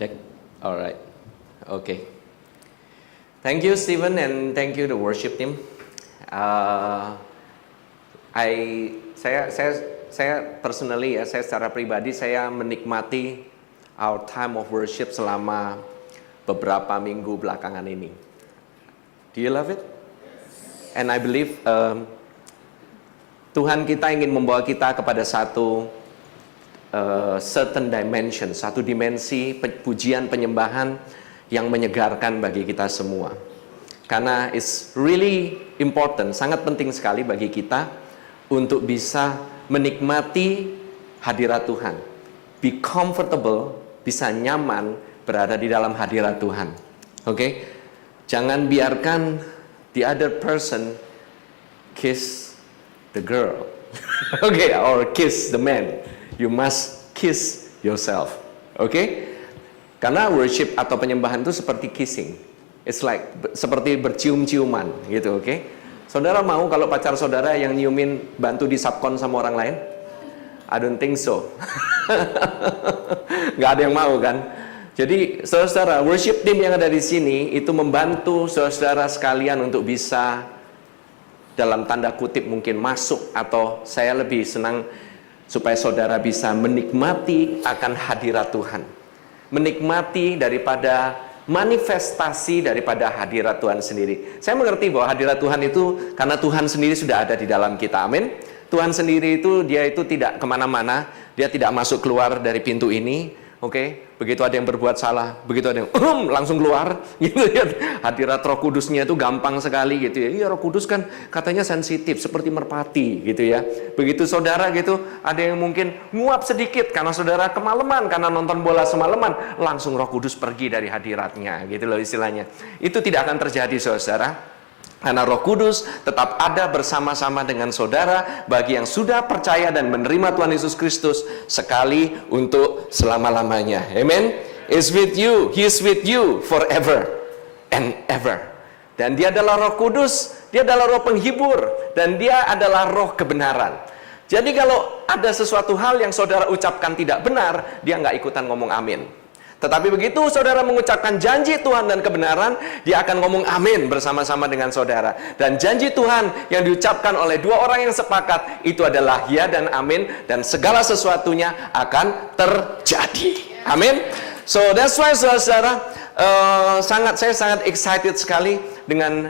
Check. Alright. Okay. Thank you, Stephen, and thank you the worship team. Saya personally ya, saya secara pribadi saya menikmati our time of worship selama beberapa minggu belakangan ini. Do you love it? And I believe Tuhan kita ingin membawa kita kepada satu certain dimension, satu dimensi pujian penyembahan yang menyegarkan bagi kita semua. Karena it's really important, sangat penting sekali bagi kita untuk bisa menikmati hadirat Tuhan. Be comfortable, bisa nyaman berada di dalam hadirat Tuhan. Oke? Jangan biarkan the other person kiss the girl. Oke, or kiss the man. You must kiss yourself. Oke? Karena worship atau penyembahan itu seperti kissing. It's like seperti bercium-ciuman gitu, oke? Saudara mau kalau pacar saudara yang nyiumin bantu di subkon sama orang lain? I don't think so. Nggak ada yang mau kan? Jadi saudara, worship team yang ada di sini itu membantu saudara sekalian untuk bisa dalam tanda kutip mungkin masuk, atau saya lebih senang supaya saudara bisa menikmati akan hadirat Tuhan. Menikmati daripada manifestasi daripada hadirat Tuhan sendiri. Saya mengerti bahwa hadirat Tuhan itu karena Tuhan sendiri sudah ada di dalam kita, amin. Tuhan sendiri itu, dia itu tidak kemana-mana, dia tidak masuk keluar dari pintu ini, oke. Begitu ada yang berbuat salah, begitu ada yang langsung keluar, gitu ya. Hadirat Roh Kudusnya itu gampang sekali, gitu ya. Iya, Roh Kudus kan katanya sensitif, seperti merpati, gitu ya. Begitu saudara gitu, ada yang mungkin nguap sedikit karena saudara kemalaman, karena nonton bola semalaman, langsung Roh Kudus pergi dari hadiratnya, gitu loh istilahnya. Itu tidak akan terjadi, saudara. Karena Roh Kudus tetap ada bersama-sama dengan saudara bagi yang sudah percaya dan menerima Tuhan Yesus Kristus sekali untuk selama-lamanya. Amen. Is with you, He is with you forever and ever. Dan Dia adalah Roh Kudus, Dia adalah Roh penghibur, dan Dia adalah Roh kebenaran. Jadi kalau ada sesuatu hal yang saudara ucapkan tidak benar, Dia nggak ikutan ngomong amin. Tetapi begitu saudara mengucapkan janji Tuhan dan kebenaran, Dia akan ngomong amin bersama-sama dengan saudara. Dan janji Tuhan yang diucapkan oleh dua orang yang sepakat, itu adalah ya dan amin, dan segala sesuatunya akan terjadi. Amin. So that's why saudara, saya sangat excited sekali dengan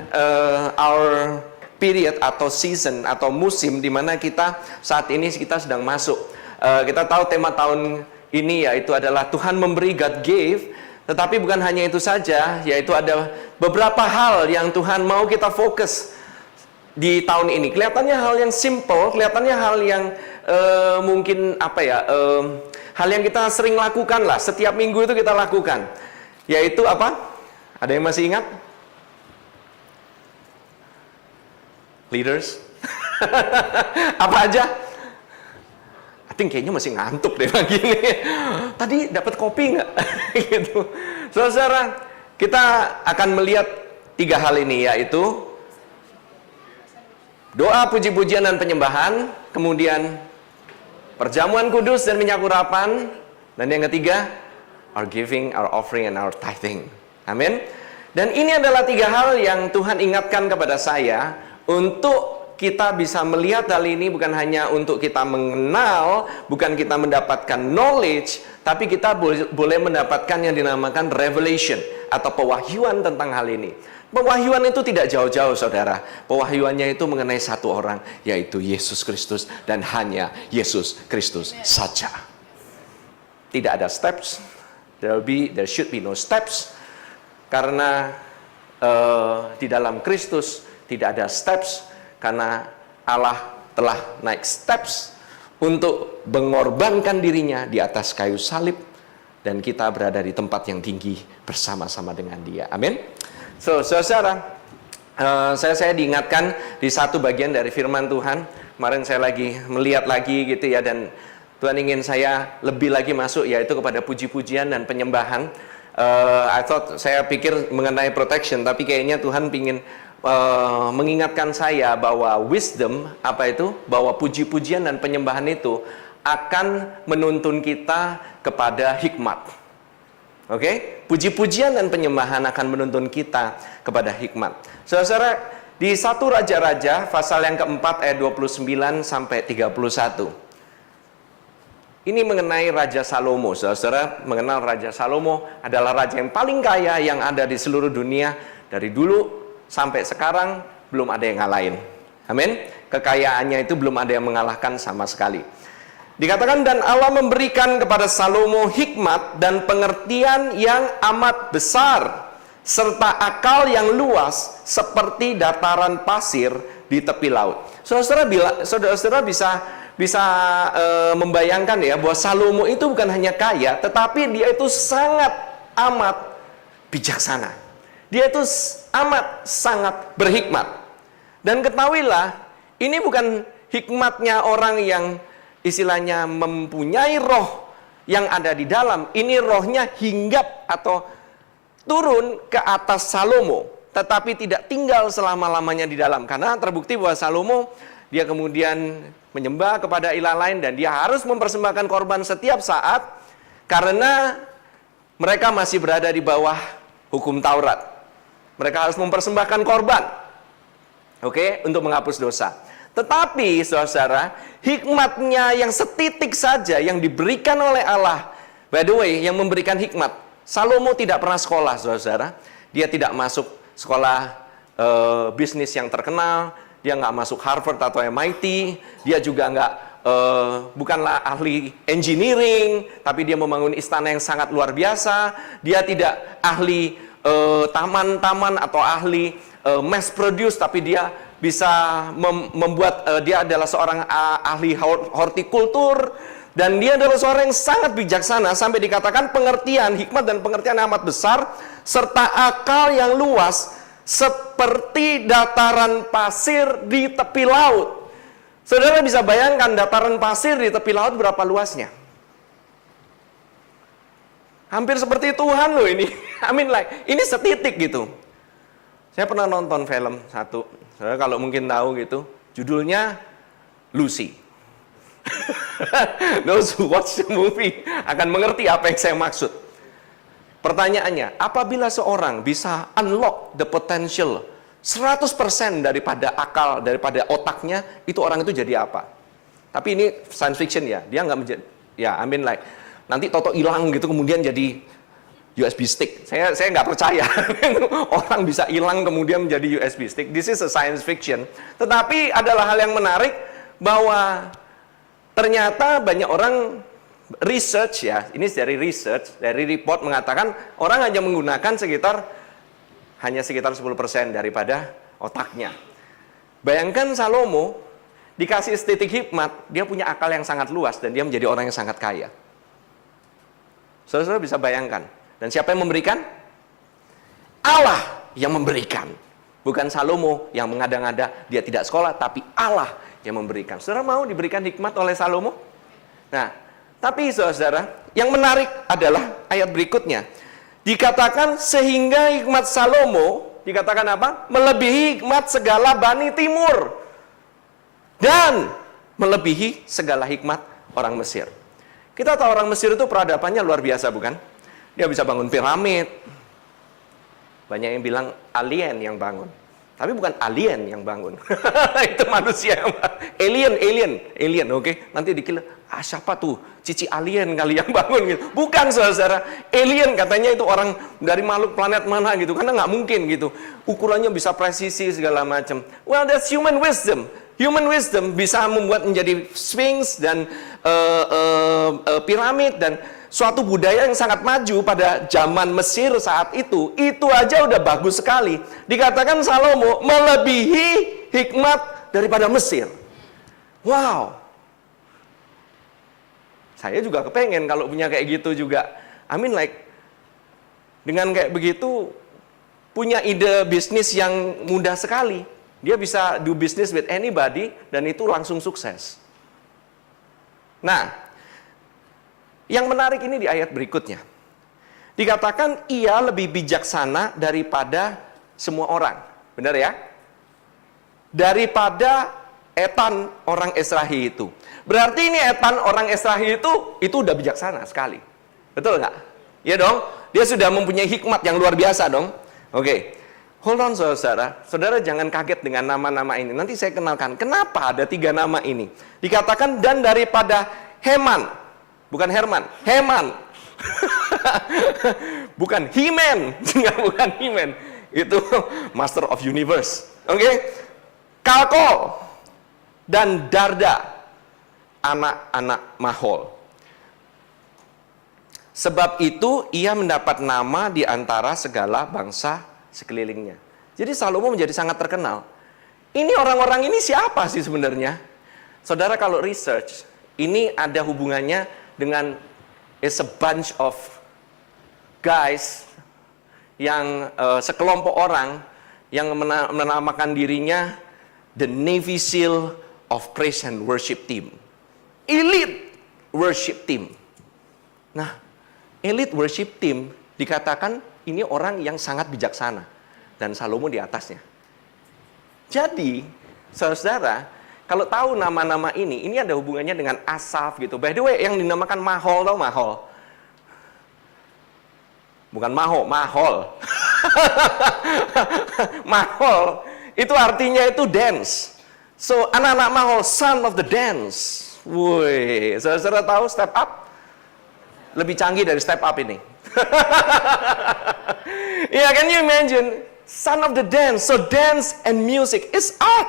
our period atau season atau musim di mana kita saat ini kita sedang masuk. Kita tahu tema tahun ini yaitu adalah Tuhan memberi, God gave. Tetapi bukan hanya itu saja, yaitu ada beberapa hal yang Tuhan mau kita fokus di tahun ini. Kelihatannya hal yang simple, kelihatannya hal yang mungkin hal yang kita sering lakukan lah, setiap minggu itu kita lakukan. Yaitu apa? Ada yang masih ingat? Leaders? Apa aja? Kayaknya masih ngantuk deh pagi ini. Tadi dapat kopi nggak? Gitu. Saudara, kita akan melihat 3 hal ini, yaitu doa, puji-pujian dan penyembahan, kemudian perjamuan kudus dan minyak urapan, dan yang ketiga, our giving, our offering, and our tithing. Amin. Dan ini adalah 3 hal yang Tuhan ingatkan kepada saya untuk kita bisa melihat hal ini bukan hanya untuk kita mengenal, bukan kita mendapatkan knowledge, tapi kita boleh mendapatkan yang dinamakan revelation atau pewahyuan tentang hal ini. Pewahyuan itu tidak jauh-jauh, saudara. Pewahyuannya itu mengenai satu orang, yaitu Yesus Kristus, dan hanya Yesus Kristus saja. Tidak ada steps. There should be no steps. Karena di dalam Kristus tidak ada steps. Karena Allah telah naik steps untuk mengorbankan dirinya di atas kayu salib, dan kita berada di tempat yang tinggi bersama-sama dengan Dia. Amin. So, saudara, saya diingatkan di satu bagian dari firman Tuhan. Kemarin saya lagi melihat lagi gitu ya, dan Tuhan ingin saya lebih lagi masuk, yaitu kepada puji-pujian dan penyembahan. Saya pikir mengenai protection, tapi kayaknya Tuhan ingin mengingatkan saya bahwa wisdom, bahwa puji-pujian dan penyembahan itu akan menuntun kita kepada hikmat. Oke, puji-pujian dan penyembahan akan menuntun kita kepada hikmat. Saudara-saudara, di 1 Raja-Raja pasal yang keempat ayat 29 sampai 31. Ini mengenai Raja Salomo. Saudara-saudara mengenal Raja Salomo adalah raja yang paling kaya yang ada di seluruh dunia. Dari dulu sampai sekarang belum ada yang ngalahin. Amin. Kekayaannya itu belum ada yang mengalahkan sama sekali. Dikatakan, dan Allah memberikan kepada Salomo hikmat dan pengertian yang amat besar, serta akal yang luas seperti dataran pasir di tepi laut. Saudara-saudara bisa membayangkan ya, bahwa Salomo itu bukan hanya kaya, tetapi dia itu sangat amat bijaksana. Dia itu amat sangat berhikmat. Dan ketahuilah, ini bukan hikmatnya orang yang istilahnya mempunyai roh yang ada di dalam. Ini rohnya hinggap atau turun ke atas Salomo, tetapi tidak tinggal selama-lamanya di dalam. Karena terbukti bahwa Salomo, dia kemudian menyembah kepada ilah lain, dan dia harus mempersembahkan korban setiap saat, karena mereka masih berada di bawah hukum Taurat. Mereka harus mempersembahkan korban, oke, untuk menghapus dosa. Tetapi saudara-saudara, hikmatnya yang setitik saja yang diberikan oleh Allah. By the way, yang memberikan hikmat, Salomo tidak pernah sekolah, saudara-saudara. Dia tidak masuk sekolah bisnis yang terkenal. Dia nggak masuk Harvard atau MIT. Dia juga bukanlah ahli engineering, tapi dia membangun istana yang sangat luar biasa. Dia tidak ahli taman-taman atau ahli mass produce, tapi dia bisa membuat, dia adalah seorang ahli hortikultur, dan dia adalah seorang yang sangat bijaksana, sampai dikatakan pengertian, hikmat dan pengertian amat besar, serta akal yang luas seperti dataran pasir di tepi laut. Saudara bisa bayangkan dataran pasir di tepi laut berapa luasnya? Hampir seperti Tuhan loh ini. Ini setitik gitu. Saya pernah nonton film satu, saudara kalau mungkin tahu gitu, judulnya Lucy. Those who watch the movie akan mengerti apa yang saya maksud. Pertanyaannya, apabila seorang bisa unlock the potential 100% daripada akal, daripada otaknya, itu orang itu jadi apa? Tapi ini science fiction ya, dia nggak menjadi, ya nanti toto hilang gitu kemudian jadi USB stick. Saya nggak percaya orang bisa hilang kemudian menjadi USB stick. This is a science fiction. Tetapi adalah hal yang menarik bahwa ternyata banyak orang research ya, ini dari research, dari report mengatakan orang hanya menggunakan sekitar 10% daripada otaknya. Bayangkan Salomo dikasih estetik hikmat, dia punya akal yang sangat luas dan dia menjadi orang yang sangat kaya. Saudara-saudara bisa bayangkan. Dan siapa yang memberikan? Allah yang memberikan. Bukan Salomo yang mengada-ngada, dia tidak sekolah, tapi Allah yang memberikan. Saudara mau diberikan hikmat oleh Salomo? Nah, tapi saudara, yang menarik adalah ayat berikutnya. Dikatakan sehingga hikmat Salomo, dikatakan apa? Melebihi hikmat segala Bani Timur. Dan melebihi segala hikmat orang Mesir. Kita tahu orang Mesir itu peradabannya luar biasa, bukan? Dia bisa bangun piramid. Banyak yang bilang alien yang bangun. Tapi bukan alien yang bangun. Itu manusia. Alien, oke? Nanti dikira, siapa tuh? Cici alien kali yang bangun gitu. Bukan, saudara-saudara. Alien katanya itu orang dari makhluk planet mana gitu. Karena nggak mungkin gitu. Ukurannya bisa presisi segala macam. Well, that's human wisdom. Human wisdom bisa membuat menjadi sphinx dan piramid dan suatu budaya yang sangat maju pada zaman Mesir saat itu aja udah bagus sekali. Dikatakan Salomo melebihi hikmat daripada Mesir. Wow. Saya juga kepengen kalau punya kayak gitu juga. Dengan kayak begitu, punya ide bisnis yang mudah sekali. Dia bisa do business with anybody, dan itu langsung sukses. Nah, yang menarik ini di ayat berikutnya. Dikatakan ia lebih bijaksana daripada semua orang. Benar ya? Daripada Etan orang Esrahi itu. Berarti ini Etan orang Esrahi itu udah bijaksana sekali. Betul nggak? Ya dong. Dia sudah mempunyai hikmat yang luar biasa dong. Oke. Hold on saudara. Saudara jangan kaget dengan nama-nama ini. Nanti saya kenalkan. Kenapa ada 3 nama ini? Dikatakan dan daripada Heman. Bukan Herman. Heman. Bukan He-Man. Bukan He-Man. Itu Master of Universe. Oke. Kalkol dan Darda, anak-anak Mahol. Sebab itu ia mendapat nama di antara segala bangsa sekelilingnya. Jadi Salomo menjadi sangat terkenal. Ini orang-orang ini siapa sih sebenarnya? Saudara kalau research, ini ada hubungannya dengan it's a bunch of guys yang sekelompok orang yang menamakan dirinya the Navy SEAL of Praise and Worship Team. Elite Worship Team. Nah, Elite Worship Team dikatakan ini orang yang sangat bijaksana. Dan Salomo di atasnya. Jadi, saudara, kalau tahu nama-nama ini ada hubungannya dengan Asaf gitu. By the way, yang dinamakan Mahol, tau Mahol? Bukan Maho, Mahol. Mahol, itu artinya itu dance. So, anak-anak Mahol, son of the dance. Woi, saudara tahu step up? Lebih canggih dari step up ini. Yeah, can you imagine? Son of the dance. So dance and music is art.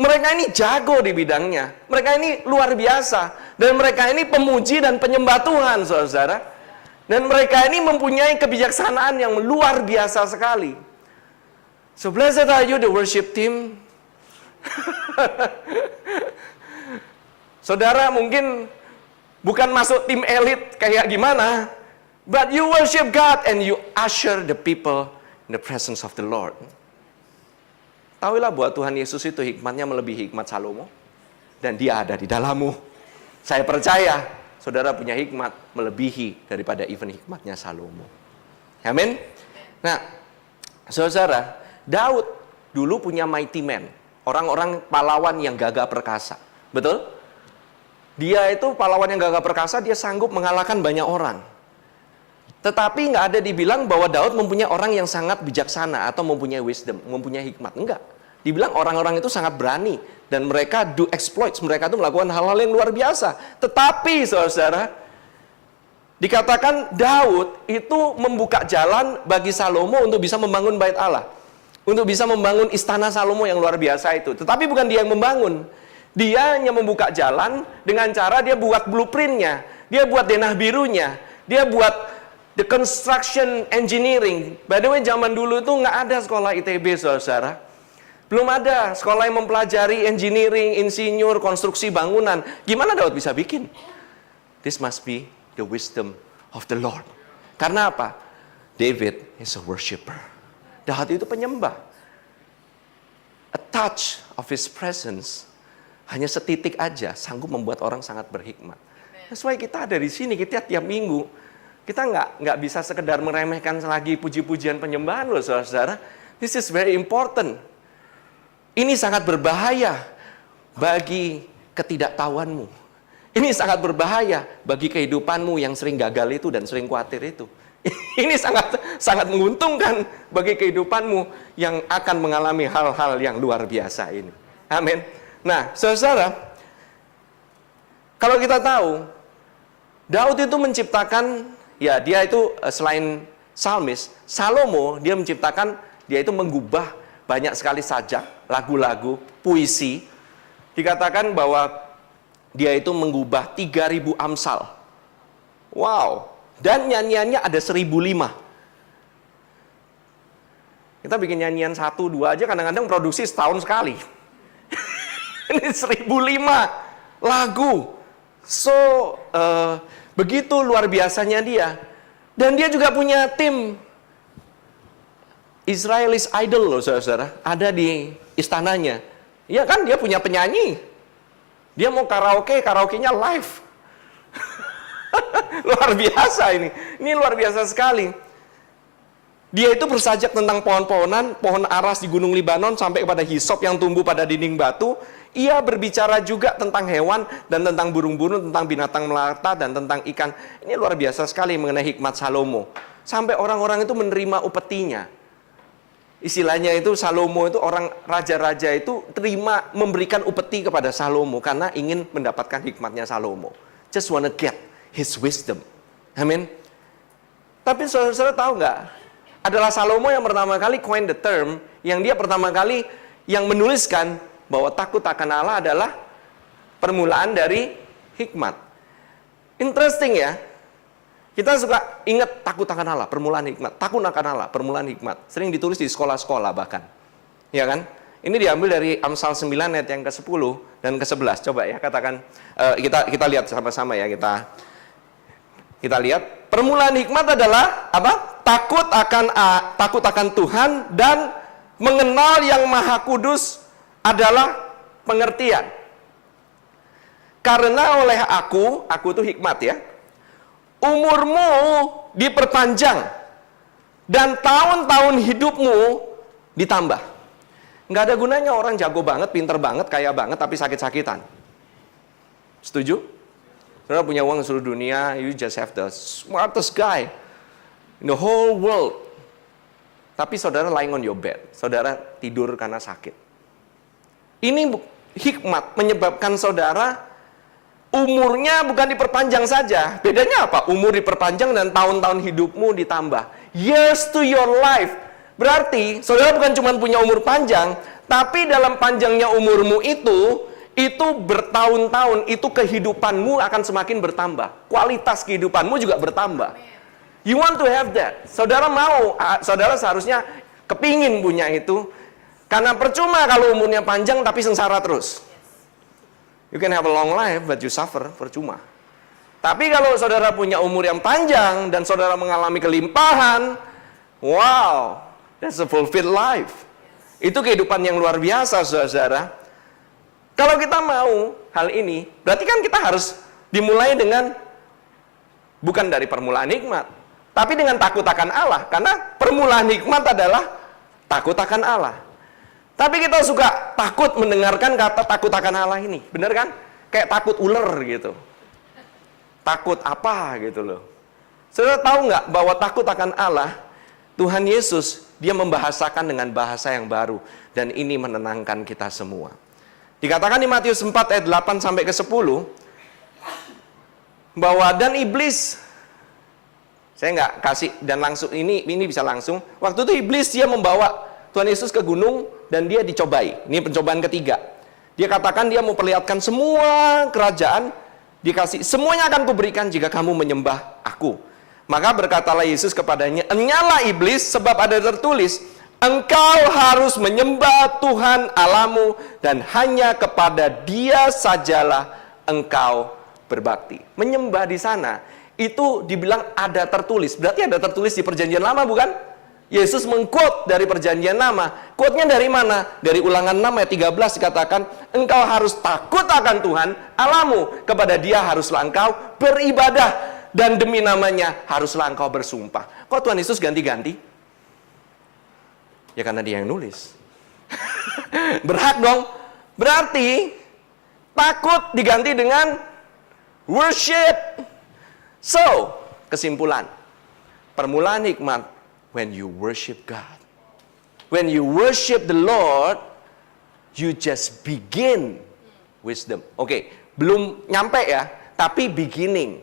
Mereka ini jago di bidangnya. Mereka ini luar biasa. Dan mereka ini pemuji dan penyembah Tuhan, saudara. Dan mereka ini mempunyai kebijaksanaan yang luar biasa sekali. So blessed are you, the worship team. Saudara mungkin bukan masuk tim elit kayak gimana, but you worship God and you usher the people in the presence of the Lord. Tahuilah bahwa Tuhan Yesus itu hikmatnya melebihi hikmat Salomo. Dan dia ada di dalammu. Saya percaya saudara punya hikmat melebihi daripada even hikmatnya Salomo. Amin. Nah, saudara, Daud dulu punya mighty man. Orang-orang pahlawan yang gagah perkasa. Betul? Dia itu pahlawan yang gagah perkasa, dia sanggup mengalahkan banyak orang. Tetapi nggak ada dibilang bahwa Daud mempunyai orang yang sangat bijaksana atau mempunyai wisdom, mempunyai hikmat. Enggak. Dibilang orang-orang itu sangat berani dan mereka do exploits, mereka itu melakukan hal-hal yang luar biasa. Tetapi saudara, dikatakan Daud itu membuka jalan bagi Salomo untuk bisa membangun bait Allah. Untuk bisa membangun istana Salomo yang luar biasa itu. Tetapi bukan dia yang membangun. Dia hanya membuka jalan dengan cara dia buat blueprintnya, dia buat denah birunya, dia buat the construction engineering. By the way, zaman dulu itu nggak ada sekolah ITB, saudara. Belum ada sekolah yang mempelajari engineering, insinyur, konstruksi bangunan. Gimana Daud bisa bikin? This must be the wisdom of the Lord. Karena apa? David is a worshipper. Daud itu penyembah. A touch of his presence, hanya setitik aja sanggup membuat orang sangat berhikmat. That's why kita ada di sini, kita tiap minggu. Kita nggak bisa sekedar meremehkan lagi puji-pujian penyembahan loh, saudara. This is very important. Ini sangat berbahaya bagi ketidaktahuanmu. Ini sangat berbahaya bagi kehidupanmu yang sering gagal itu dan sering khawatir itu. Ini sangat menguntungkan bagi kehidupanmu yang akan mengalami hal-hal yang luar biasa ini. Amin. Nah, saudara, kalau kita tahu, Daud itu menciptakan, ya dia itu selain psalmis, Salomo dia menciptakan, dia itu menggubah banyak sekali sajak, lagu-lagu, puisi. Dikatakan bahwa dia itu menggubah 3.000 amsal. Wow, dan nyanyiannya ada 1.005. Kita bikin nyanyian 1-2 aja kadang-kadang produksi setahun sekali. Ini 1.005 lagu. So, begitu luar biasanya dia. Dan dia juga punya tim Israelis Idol loh, saudara. Ada di istananya. Ya kan, dia punya penyanyi. Dia mau karaoke-nya live. Luar biasa ini. Ini luar biasa sekali. Dia itu bersajak tentang pohon-pohonan, pohon aras di Gunung Libanon sampai kepada hisop yang tumbuh pada dinding batu. Ia berbicara juga tentang hewan dan tentang burung-burung, tentang binatang melata dan tentang ikan. Ini luar biasa sekali mengenai hikmat Salomo. Sampai orang-orang itu menerima upetinya. Istilahnya itu Salomo itu orang raja-raja itu memberikan upeti kepada Salomo karena ingin mendapatkan hikmatnya Salomo. Just wanna get his wisdom. Amin. Tapi saudara-saudara tahu nggak? Adalah Salomo yang pertama kali coin the term, yang dia pertama kali yang menuliskan bahwa takut akan Allah adalah permulaan dari hikmat. Interesting ya. Kita suka ingat takut akan Allah, permulaan hikmat. Takut akan Allah, permulaan hikmat. Sering ditulis di sekolah-sekolah bahkan. Ya kan? Ini diambil dari Amsal 9 ayat yang ke-10 dan ke-11. Coba ya katakan, kita lihat sama-sama ya. Kita lihat, permulaan hikmat adalah apa? Takut akan Tuhan dan mengenal yang Maha Kudus adalah pengertian. Karena oleh aku itu hikmat ya, umurmu diperpanjang dan tahun-tahun hidupmu ditambah. Nggak ada gunanya orang jago banget, pinter banget, kaya banget, tapi sakit-sakitan. Setuju? Saudara punya uang seluruh dunia, you just have the smartest guy in the whole world. Tapi saudara lying on your bed, saudara tidur karena sakit. Ini hikmat menyebabkan saudara umurnya bukan diperpanjang saja. Bedanya apa? Umur diperpanjang dan tahun-tahun hidupmu ditambah. Years to your life. Berarti saudara bukan cuma punya umur panjang, tapi dalam panjangnya umurmu itu bertahun-tahun, itu kehidupanmu akan semakin bertambah. Kualitas kehidupanmu juga bertambah. You want to have that. Saudara mau, saudara seharusnya kepingin punya itu. Karena percuma kalau umurnya panjang tapi sengsara terus. You can have a long life but you suffer, percuma. Tapi kalau saudara punya umur yang panjang dan saudara mengalami kelimpahan, wow, that's a fulfilled life. Itu kehidupan yang luar biasa, saudara. Kalau kita mau hal ini, berarti kan kita harus dimulai dengan bukan dari permulaan hikmat, tapi dengan takut akan Allah. Karena permulaan hikmat adalah takut akan Allah. Tapi kita suka takut mendengarkan kata takut akan Allah ini. Benar kan? Kayak takut ular gitu. Takut apa gitu loh. Saudara tahu nggak bahwa takut akan Allah, Tuhan Yesus, dia membahasakan dengan bahasa yang baru. Dan ini menenangkan kita semua. Dikatakan di Matius 4 ayat 8 sampai ke 10, bahwa dan iblis, saya nggak kasih dan langsung, ini bisa langsung. Waktu itu iblis dia membawa Tuhan Yesus ke gunung dan dia dicobai. Ini pencobaan ketiga. Dia katakan dia mau perlihatkan semua kerajaan, dikasih semuanya akan kuberikan jika kamu menyembah aku. Maka berkatalah Yesus kepadanya, "Enyalah iblis, sebab ada tertulis, engkau harus menyembah Tuhan Allahmu dan hanya kepada Dia sajalah engkau berbakti." Menyembah di sana itu dibilang ada tertulis. Berarti ada tertulis di Perjanjian Lama, bukan? Yesus mengquote dari Perjanjian Lama. Quote-nya dari mana? Dari Ulangan 6 ayat 13 dikatakan, engkau harus takut akan Tuhan Allahmu, kepada Dia haruslah engkau beribadah, dan demi namanya haruslah engkau bersumpah. Kok Tuhan Yesus ganti-ganti? Ya karena Dia yang nulis. Berhak dong. Berarti takut diganti dengan worship. So, kesimpulan. Permulaan hikmat when you worship God. When you worship the Lord, you just begin wisdom. Oke, belum nyampe ya, tapi beginning.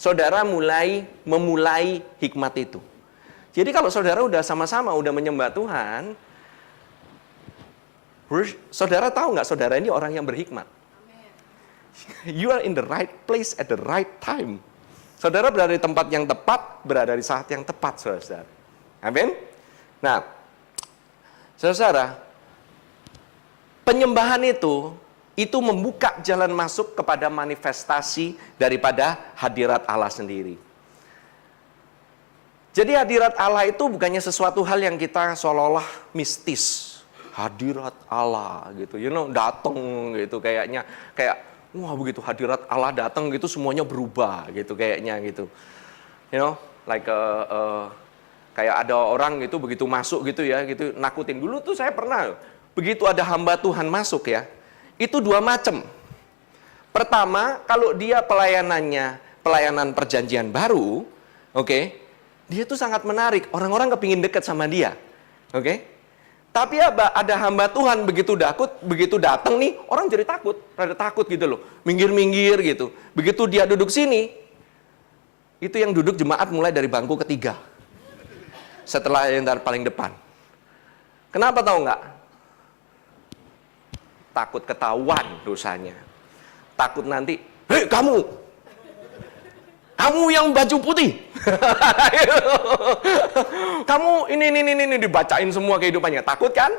Saudara memulai hikmat itu. Jadi kalau saudara udah sama-sama udah menyembah Tuhan, saudara tahu nggak saudara ini orang yang berhikmat. You are in the right place at the right time. Saudara berada di tempat yang tepat, berada di saat yang tepat, saudara. Amin. Nah, saudara, penyembahan itu membuka jalan masuk kepada manifestasi daripada hadirat Allah sendiri. Jadi hadirat Allah itu bukannya sesuatu hal yang kita seolah-olah mistis. Hadirat Allah gitu, datang gitu kayak wah begitu hadirat Allah datang gitu semuanya berubah gitu kayaknya gitu. Like kayak ada orang gitu begitu masuk gitu ya, gitu nakutin. Dulu tuh saya pernah begitu ada hamba Tuhan masuk ya. itu dua macam. Pertama, kalau dia pelayanan perjanjian baru, oke, dia tuh sangat menarik. Orang-orang kepingin dekat sama dia, oke. Tapi ada hamba Tuhan begitu datang nih, orang jadi rada takut gitu loh, minggir-minggir gitu. Begitu dia duduk sini, itu yang duduk jemaat mulai dari bangku ketiga, setelah yang paling depan. Kenapa tahu nggak? Takut ketahuan dosanya. Takut nanti, hei kamu yang baju putih. Kamu ini dibacain semua kehidupannya. Takut kan?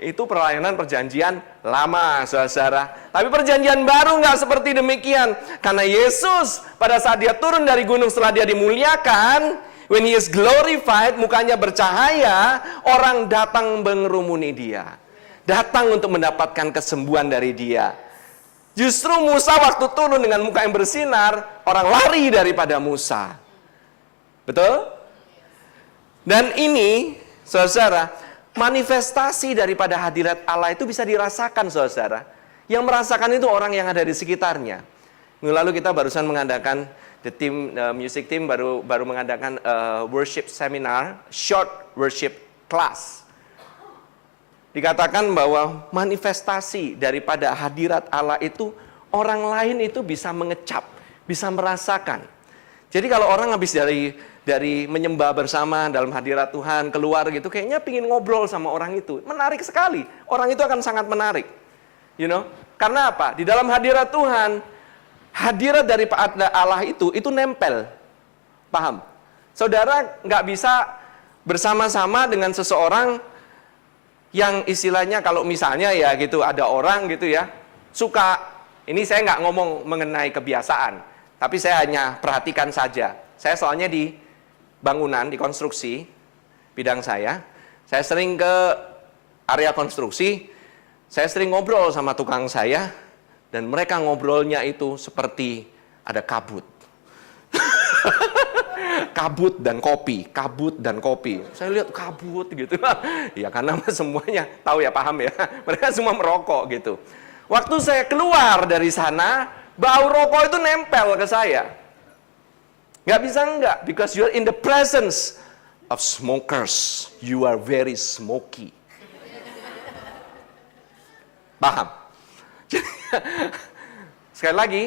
Itu pelayanan perjanjian lama, saudara. Tapi perjanjian baru nggak seperti demikian. Karena Yesus pada saat dia turun dari gunung setelah dia dimuliakan, when he is glorified, mukanya bercahaya, orang datang mengerumuni dia. Datang untuk mendapatkan kesembuhan dari dia. Justru Musa waktu turun dengan muka yang bersinar, orang lari daripada Musa. Betul? Dan ini, saudara, manifestasi daripada hadirat Allah itu bisa dirasakan, saudara. Yang merasakan itu orang yang ada di sekitarnya. Lalu kita barusan mengadakan, music team baru mengadakan worship seminar, short worship class. Dikatakan bahwa manifestasi daripada hadirat Allah itu, orang lain itu bisa mengecap, bisa merasakan. Jadi kalau orang habis dari menyembah bersama dalam hadirat Tuhan, keluar gitu, kayaknya pingin ngobrol sama orang itu. Menarik sekali, orang itu akan sangat menarik. Karena apa? Di dalam hadirat Tuhan, hadirat daripada Allah itu nempel. Paham? Saudara nggak bisa bersama-sama dengan seseorang yang istilahnya kalau misalnya ya gitu, ada orang gitu ya, suka, ini saya nggak ngomong mengenai kebiasaan, tapi saya hanya perhatikan saja. Saya soalnya di bangunan, di konstruksi, bidang saya sering ke area konstruksi, saya sering ngobrol sama tukang saya, dan mereka ngobrolnya itu seperti ada kabut. Kabut dan kopi. Saya lihat kabut gitu. Ya karena semuanya tahu ya, paham ya. Mereka semua merokok gitu. Waktu saya keluar dari sana, bau rokok itu nempel ke saya. Nggak bisa enggak, because you are in the presence of smokers. You are very smoky. Paham? Sekali lagi,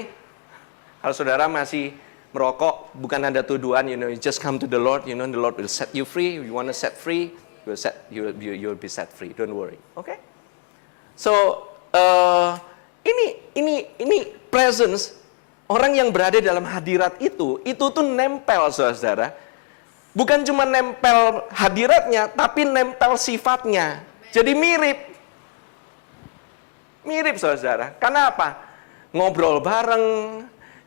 kalau saudara masih merokok, bukan ada tuduhan, you just come to the Lord, the Lord will set you free. You want to set free, you'll be set free. Don't worry, okay? So ini presence orang yang berada dalam hadirat itu tuh nempel, saudara. Bukan cuma nempel hadiratnya, tapi nempel sifatnya. Jadi mirip, saudara. Karena apa? Ngobrol bareng,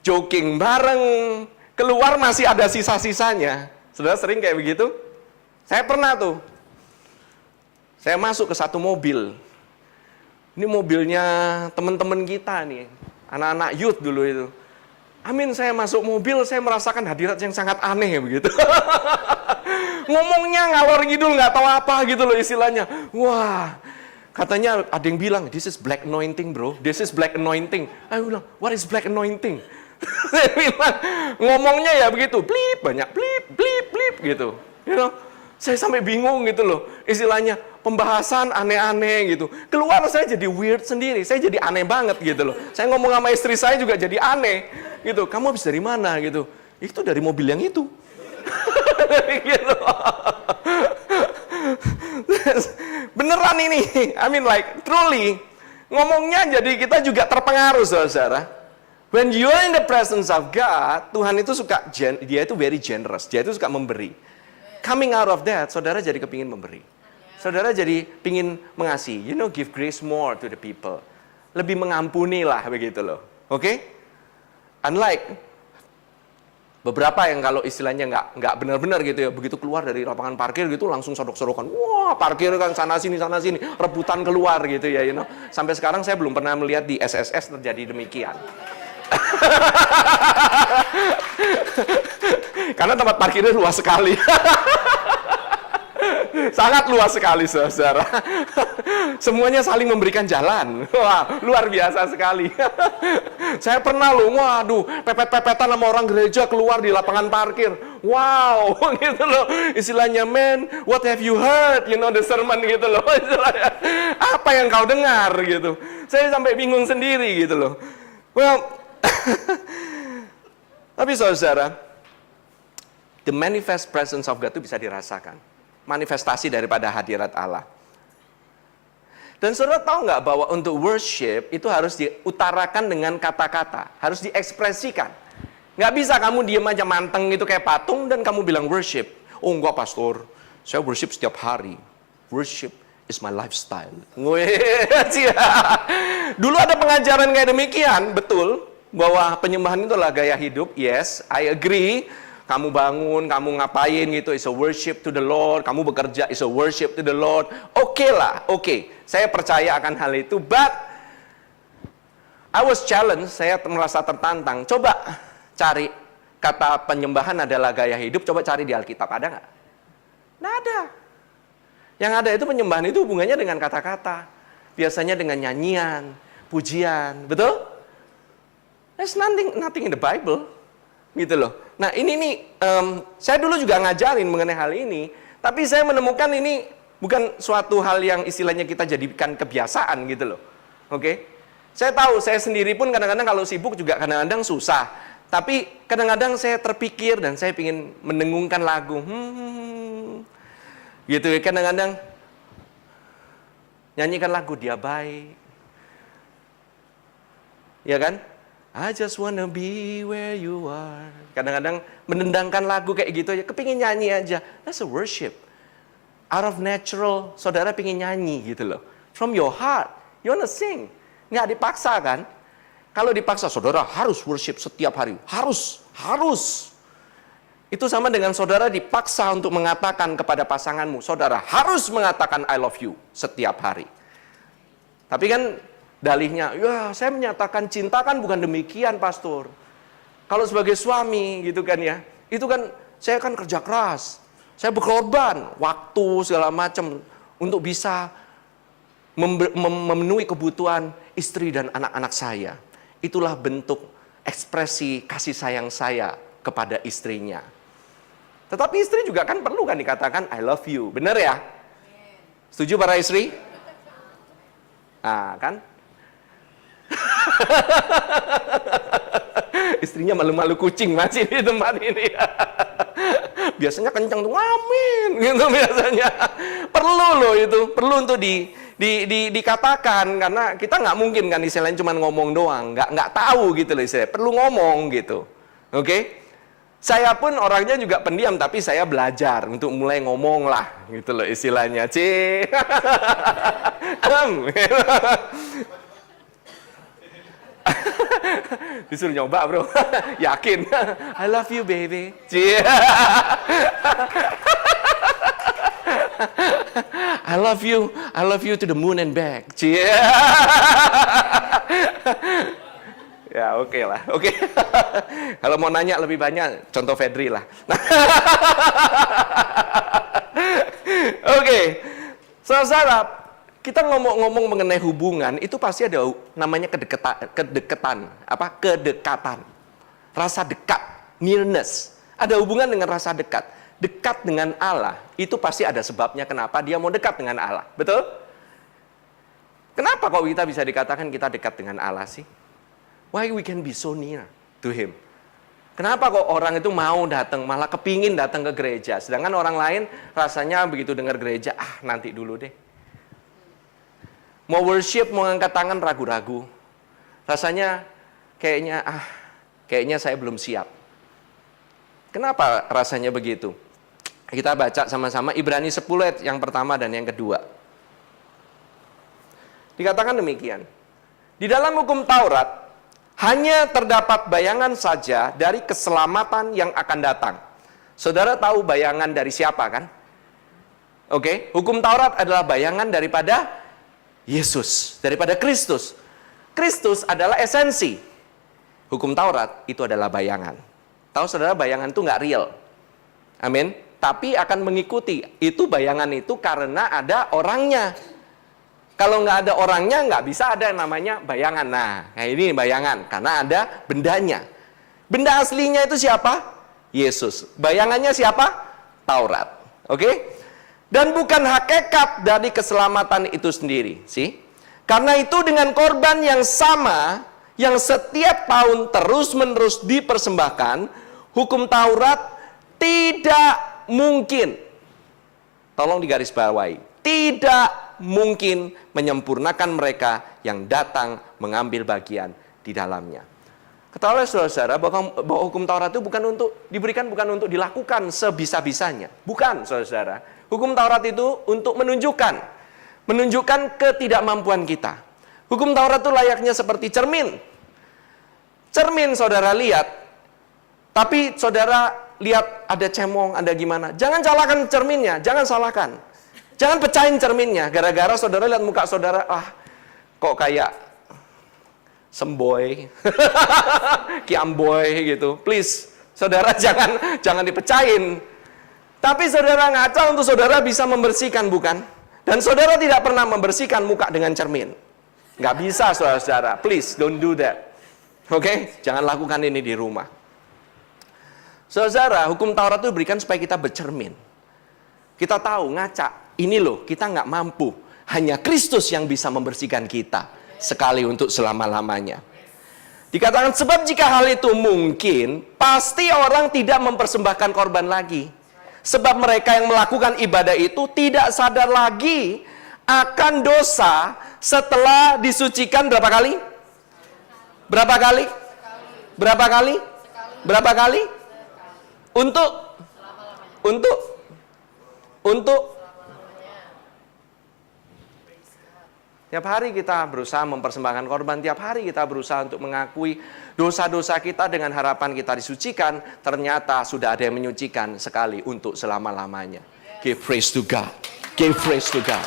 jogging bareng, keluar masih ada sisa-sisanya. Saudara sering kayak begitu? Saya pernah tuh. Saya masuk ke satu mobil. Ini mobilnya teman-teman kita nih, anak-anak youth dulu itu. Saya masuk mobil, saya merasakan hadirat yang sangat aneh begitu. Ngomongnya ngalor ngidul, nggak tahu apa gitu loh istilahnya. Wah, katanya ada yang bilang, this is black anointing bro, this is black anointing. Aku bilang, what is black anointing? Saya bilang, ngomongnya ya begitu, blip, banyak blip gitu. Saya sampai bingung gitu loh, istilahnya pembahasan aneh-aneh gitu. Keluar saya jadi weird sendiri, saya jadi aneh banget gitu loh. Saya ngomong sama istri saya juga jadi aneh gitu. Kamu habis dari mana gitu? Itu dari mobil yang itu. Gitu. Beneran ini, truly, ngomongnya jadi kita juga terpengaruh, saudara. When you are in the presence of God, Tuhan itu suka, dia itu very generous, dia itu suka memberi. Coming out of that, saudara jadi kepingin memberi. Saudara jadi pingin mengasihi, give grace more to the people. Lebih mengampuni lah begitu loh, oke? Unlike beberapa yang kalau istilahnya nggak benar-benar gitu ya, begitu keluar dari lapangan parkir gitu langsung sodok-sodokan, wah parkir kan sana sini, rebutan keluar gitu ya, Sampai sekarang saya belum pernah melihat di SSS terjadi demikian. Karena tempat parkirnya luas sekali. Sangat luas sekali, saudara. Semuanya saling memberikan jalan. Wah, luar biasa sekali. Saya pernah loh, waduh, pepet-pepetan sama orang gereja keluar di lapangan parkir. Wow, gitu loh. Istilahnya, man, what have you heard? You know, the sermon gitu loh. Istilahnya, apa yang kau dengar gitu. Saya sampai bingung sendiri gitu loh. Well, tapi saudara, the manifest presence of God itu bisa dirasakan. Manifestasi daripada hadirat Allah. Dan saudara tahu nggak bahwa untuk worship itu harus diutarakan dengan kata-kata. Harus diekspresikan. Nggak bisa kamu diem aja manteng gitu kayak patung dan kamu bilang worship. Oh enggak pastor, saya worship setiap hari. Worship is my lifestyle. Dulu ada pengajaran kayak demikian, betul. Bahwa penyembahan itu adalah gaya hidup. Yes, I agree. Kamu bangun, kamu ngapain gitu, is a worship to the Lord. Kamu bekerja, is a worship to the Lord. Oke lah, oke. Saya percaya akan hal itu. But, I was challenged, saya merasa tertantang. Coba cari kata penyembahan adalah gaya hidup, coba cari di Alkitab, ada nggak? Nggak ada. Yang ada itu penyembahan itu hubungannya dengan kata-kata. Biasanya dengan nyanyian, pujian, betul? There's nothing in the Bible. Gitu loh. Nah ini nih, saya dulu juga ngajarin mengenai hal ini, tapi saya menemukan ini bukan suatu hal yang istilahnya kita jadikan kebiasaan gitu loh. Oke? Saya tahu, saya sendiri pun kadang-kadang kalau sibuk juga kadang-kadang susah. Tapi kadang-kadang saya terpikir dan saya ingin mendengungkan lagu. Gitu ya, kadang-kadang nyanyikan lagu Dia Baik. Ya kan? I just wanna be where you are. Kadang-kadang menendangkan lagu kayak gitu aja, kepingin nyanyi aja. That's a worship. Out of natural, saudara pingin nyanyi gitu loh. From your heart, you wanna sing. Nggak dipaksa kan? Kalau dipaksa, saudara harus worship setiap hari. Harus. Itu sama dengan saudara dipaksa untuk mengatakan kepada pasanganmu, saudara harus mengatakan I love you setiap hari. Tapi kan dalihnya, ya saya menyatakan cinta kan bukan demikian pastor. Kalau sebagai suami gitu kan ya, itu kan saya kan kerja keras. Saya berkorban waktu segala macam untuk bisa memenuhi kebutuhan istri dan anak-anak saya. Itulah bentuk ekspresi kasih sayang saya kepada istrinya. Tetapi istri juga kan perlu kan dikatakan I love you. Benar ya? Setuju para istri? Nah kan? Istrinya malu-malu kucing masih di tempat ini. Biasanya kencang tuh, amin gitu biasanya. Perlu loh itu, perlu untuk dikatakan karena kita nggak mungkin kan istilahnya cuma ngomong doang, nggak tahu gitu loh istilahnya. Perlu ngomong gitu, oke? Saya pun orangnya juga pendiam tapi saya belajar untuk mulai ngomong lah gitu loh istilahnya. Disuruh nyoba bro. Yakin? I love you baby. I love you to the moon and back. Ya oke lah, oke. Kalau mau nanya lebih banyak, contoh Fedri lah. Oke, saudara, kita ngomong mengenai hubungan itu pasti ada namanya kedekatan, rasa dekat, nearness. Ada hubungan dengan rasa dekat. Dekat dengan Allah itu pasti ada sebabnya kenapa dia mau dekat dengan Allah, betul? Kenapa kok kita bisa dikatakan kita dekat dengan Allah sih? Why we can be so near to Him? Kenapa kok orang itu mau datang, malah kepingin datang ke gereja, sedangkan orang lain rasanya begitu dengar gereja, nanti dulu deh. Mau worship, mau angkat tangan ragu-ragu. Rasanya kayaknya saya belum siap. Kenapa rasanya begitu? Kita baca sama-sama Ibrani 10 ayat yang pertama dan yang kedua. Dikatakan demikian. Di dalam hukum Taurat, hanya terdapat bayangan saja dari keselamatan yang akan datang. Saudara tahu bayangan dari siapa kan? Oke, hukum Taurat adalah bayangan daripada Yesus, daripada Kristus. Kristus adalah esensi. Hukum Taurat itu adalah bayangan. Tahu saudara, bayangan itu nggak real. Amin. tapi akan mengikuti. Itu bayangan itu karena ada orangnya. Kalau nggak ada orangnya, nggak bisa ada yang namanya bayangan. Nah, ini bayangan, karena ada bendanya. Benda aslinya itu siapa? Yesus. Bayangannya siapa? Taurat. Oke? Dan bukan hakikat dari keselamatan itu sendiri. Karena itu dengan korban yang sama, yang setiap tahun terus-menerus dipersembahkan, hukum Taurat tidak mungkin, tolong digarisbawahi, tidak mungkin menyempurnakan mereka yang datang mengambil bagian di dalamnya. Ketahuilah saudara-saudara bahwa hukum Taurat itu diberikan bukan untuk dilakukan sebisa-bisanya. Bukan, saudara-saudara. Hukum Taurat itu untuk menunjukkan ketidakmampuan kita. Hukum Taurat itu layaknya seperti cermin. Cermin saudara lihat, tapi saudara lihat ada cemong, ada gimana. Jangan salahkan cerminnya, jangan salahkan. Jangan pecahin cerminnya, gara-gara saudara lihat muka saudara, kok kayak semboy, kiamboy gitu. Please, saudara jangan dipecahin. Tapi saudara ngaca untuk saudara bisa membersihkan, bukan? Dan saudara tidak pernah membersihkan muka dengan cermin. Nggak bisa, saudara-saudara. Please, don't do that. Oke? Jangan lakukan ini di rumah. Saudara, hukum Taurat itu diberikan supaya kita bercermin. Kita tahu, ngaca, ini loh, kita nggak mampu. Hanya Kristus yang bisa membersihkan kita. Sekali untuk selama-lamanya. Dikatakan, sebab jika hal itu mungkin, pasti orang tidak mempersembahkan korban lagi. Sebab mereka yang melakukan ibadah itu tidak sadar lagi akan dosa setelah disucikan berapa kali? Berapa kali? Berapa kali? Berapa kali? Untuk tiap hari kita berusaha mempersembahkan korban, tiap hari kita berusaha untuk mengakui dosa-dosa kita dengan harapan kita disucikan, ternyata sudah ada yang menyucikan sekali untuk selama-lamanya. Give praise to God. Give praise to God.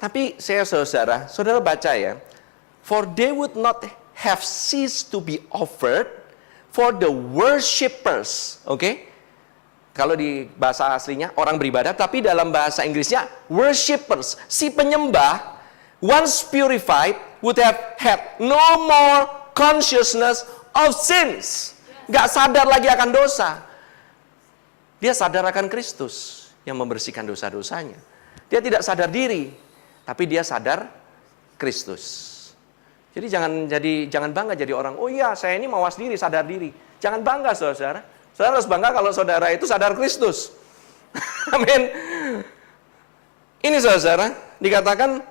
Tapi saudara baca ya, for they would not have ceased to be offered for the worshippers. Oke? Kalau di bahasa aslinya orang beribadah, tapi dalam bahasa Inggrisnya worshippers. Si penyembah once purified would have had no more consciousness of sins. Gak sadar lagi akan dosa. Dia sadar akan Kristus yang membersihkan dosa-dosanya. Dia tidak sadar diri, tapi dia sadar Kristus. Jadi jangan bangga jadi orang, oh iya saya ini mawas diri, sadar diri. Jangan bangga saudara. Saudara harus bangga kalau saudara itu sadar Kristus. Amin. Ini saudara, dikatakan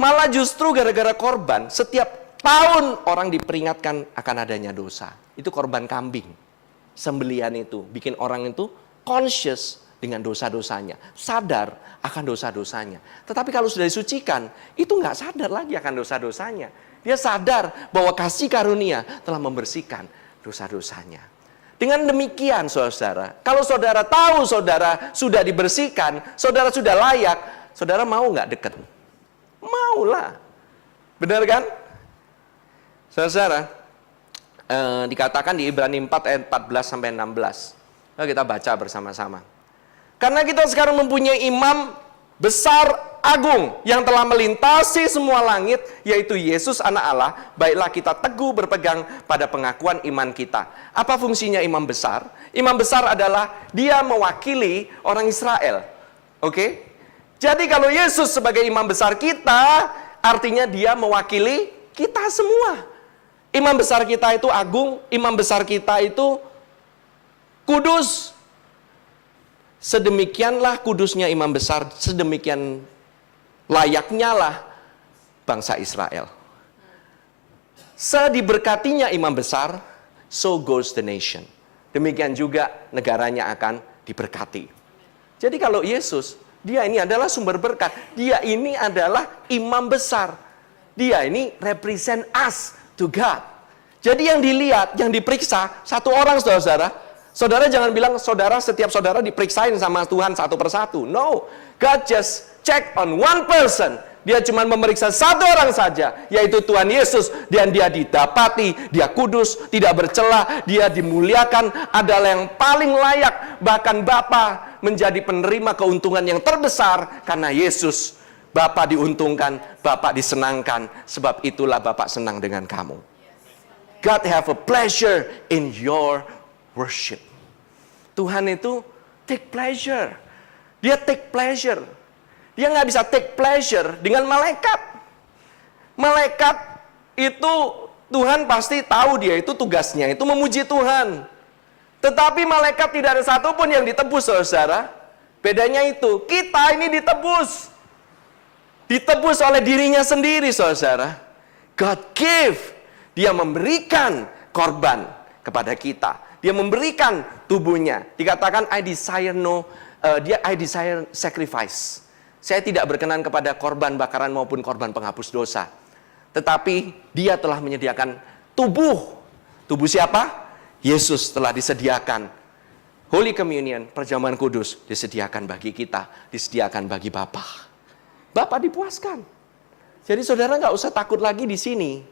malah justru gara-gara korban, setiap tahun orang diperingatkan akan adanya dosa. Itu korban kambing. Sembelian itu bikin orang itu conscious dengan dosa-dosanya, sadar akan dosa-dosanya. Tetapi kalau sudah disucikan, itu nggak sadar lagi akan dosa-dosanya. Dia sadar bahwa kasih karunia telah membersihkan dosa-dosanya. Dengan demikian, saudara, kalau saudara tahu saudara sudah dibersihkan, saudara sudah layak, saudara mau nggak dekat? Maulah. Benar kan? Saudara, dikatakan di Ibrani 4 ayat 14-16. Nah, kita baca bersama-sama. Karena kita sekarang mempunyai imam besar agung yang telah melintasi semua langit, yaitu Yesus anak Allah, baiklah kita teguh berpegang pada pengakuan iman kita. Apa fungsinya imam besar? Imam besar adalah dia mewakili orang Israel. Oke? Jadi kalau Yesus sebagai imam besar kita, artinya dia mewakili kita semua. Imam besar kita itu agung, imam besar kita itu kudus. Sedemikianlah kudusnya imam besar, sedemikian layaknya lah bangsa Israel. Sediberkatinya imam besar, so goes the nation. Demikian juga negaranya akan diberkati. Jadi kalau Yesus, dia ini adalah sumber berkat. Dia ini adalah imam besar. Dia ini represent us to God. Jadi yang dilihat, yang diperiksa, satu orang saudara-saudara. Saudara jangan bilang setiap saudara diperiksain sama Tuhan satu persatu. No, God just check on one person. Dia cuma memeriksa satu orang saja, yaitu Tuhan Yesus. Dan dia didapati, dia kudus, tidak bercela, dia dimuliakan, adalah yang paling layak. Bahkan Bapa menjadi penerima keuntungan yang terbesar karena Yesus. Bapa diuntungkan, Bapa disenangkan. Sebab itulah Bapa senang dengan kamu. God have a pleasure in your worship. Tuhan itu take pleasure. Dia take pleasure. Dia nggak bisa take pleasure dengan malaikat. Malaikat itu Tuhan pasti tahu dia itu tugasnya, itu memuji Tuhan. Tetapi malaikat tidak ada satupun yang ditebus, saudara. Bedanya itu, kita ini ditebus. Ditebus oleh dirinya sendiri, saudara. God give. Dia memberikan korban kepada kita. Dia memberikan tubuhnya. Dikatakan I desire sacrifice. Saya tidak berkenan kepada korban bakaran maupun korban penghapus dosa. Tetapi dia telah menyediakan tubuh. Tubuh siapa? Yesus telah disediakan. Holy Communion, perjamuan kudus, disediakan bagi kita. Disediakan bagi Bapa. Bapa dipuaskan. Jadi saudara nggak usah takut lagi di sini.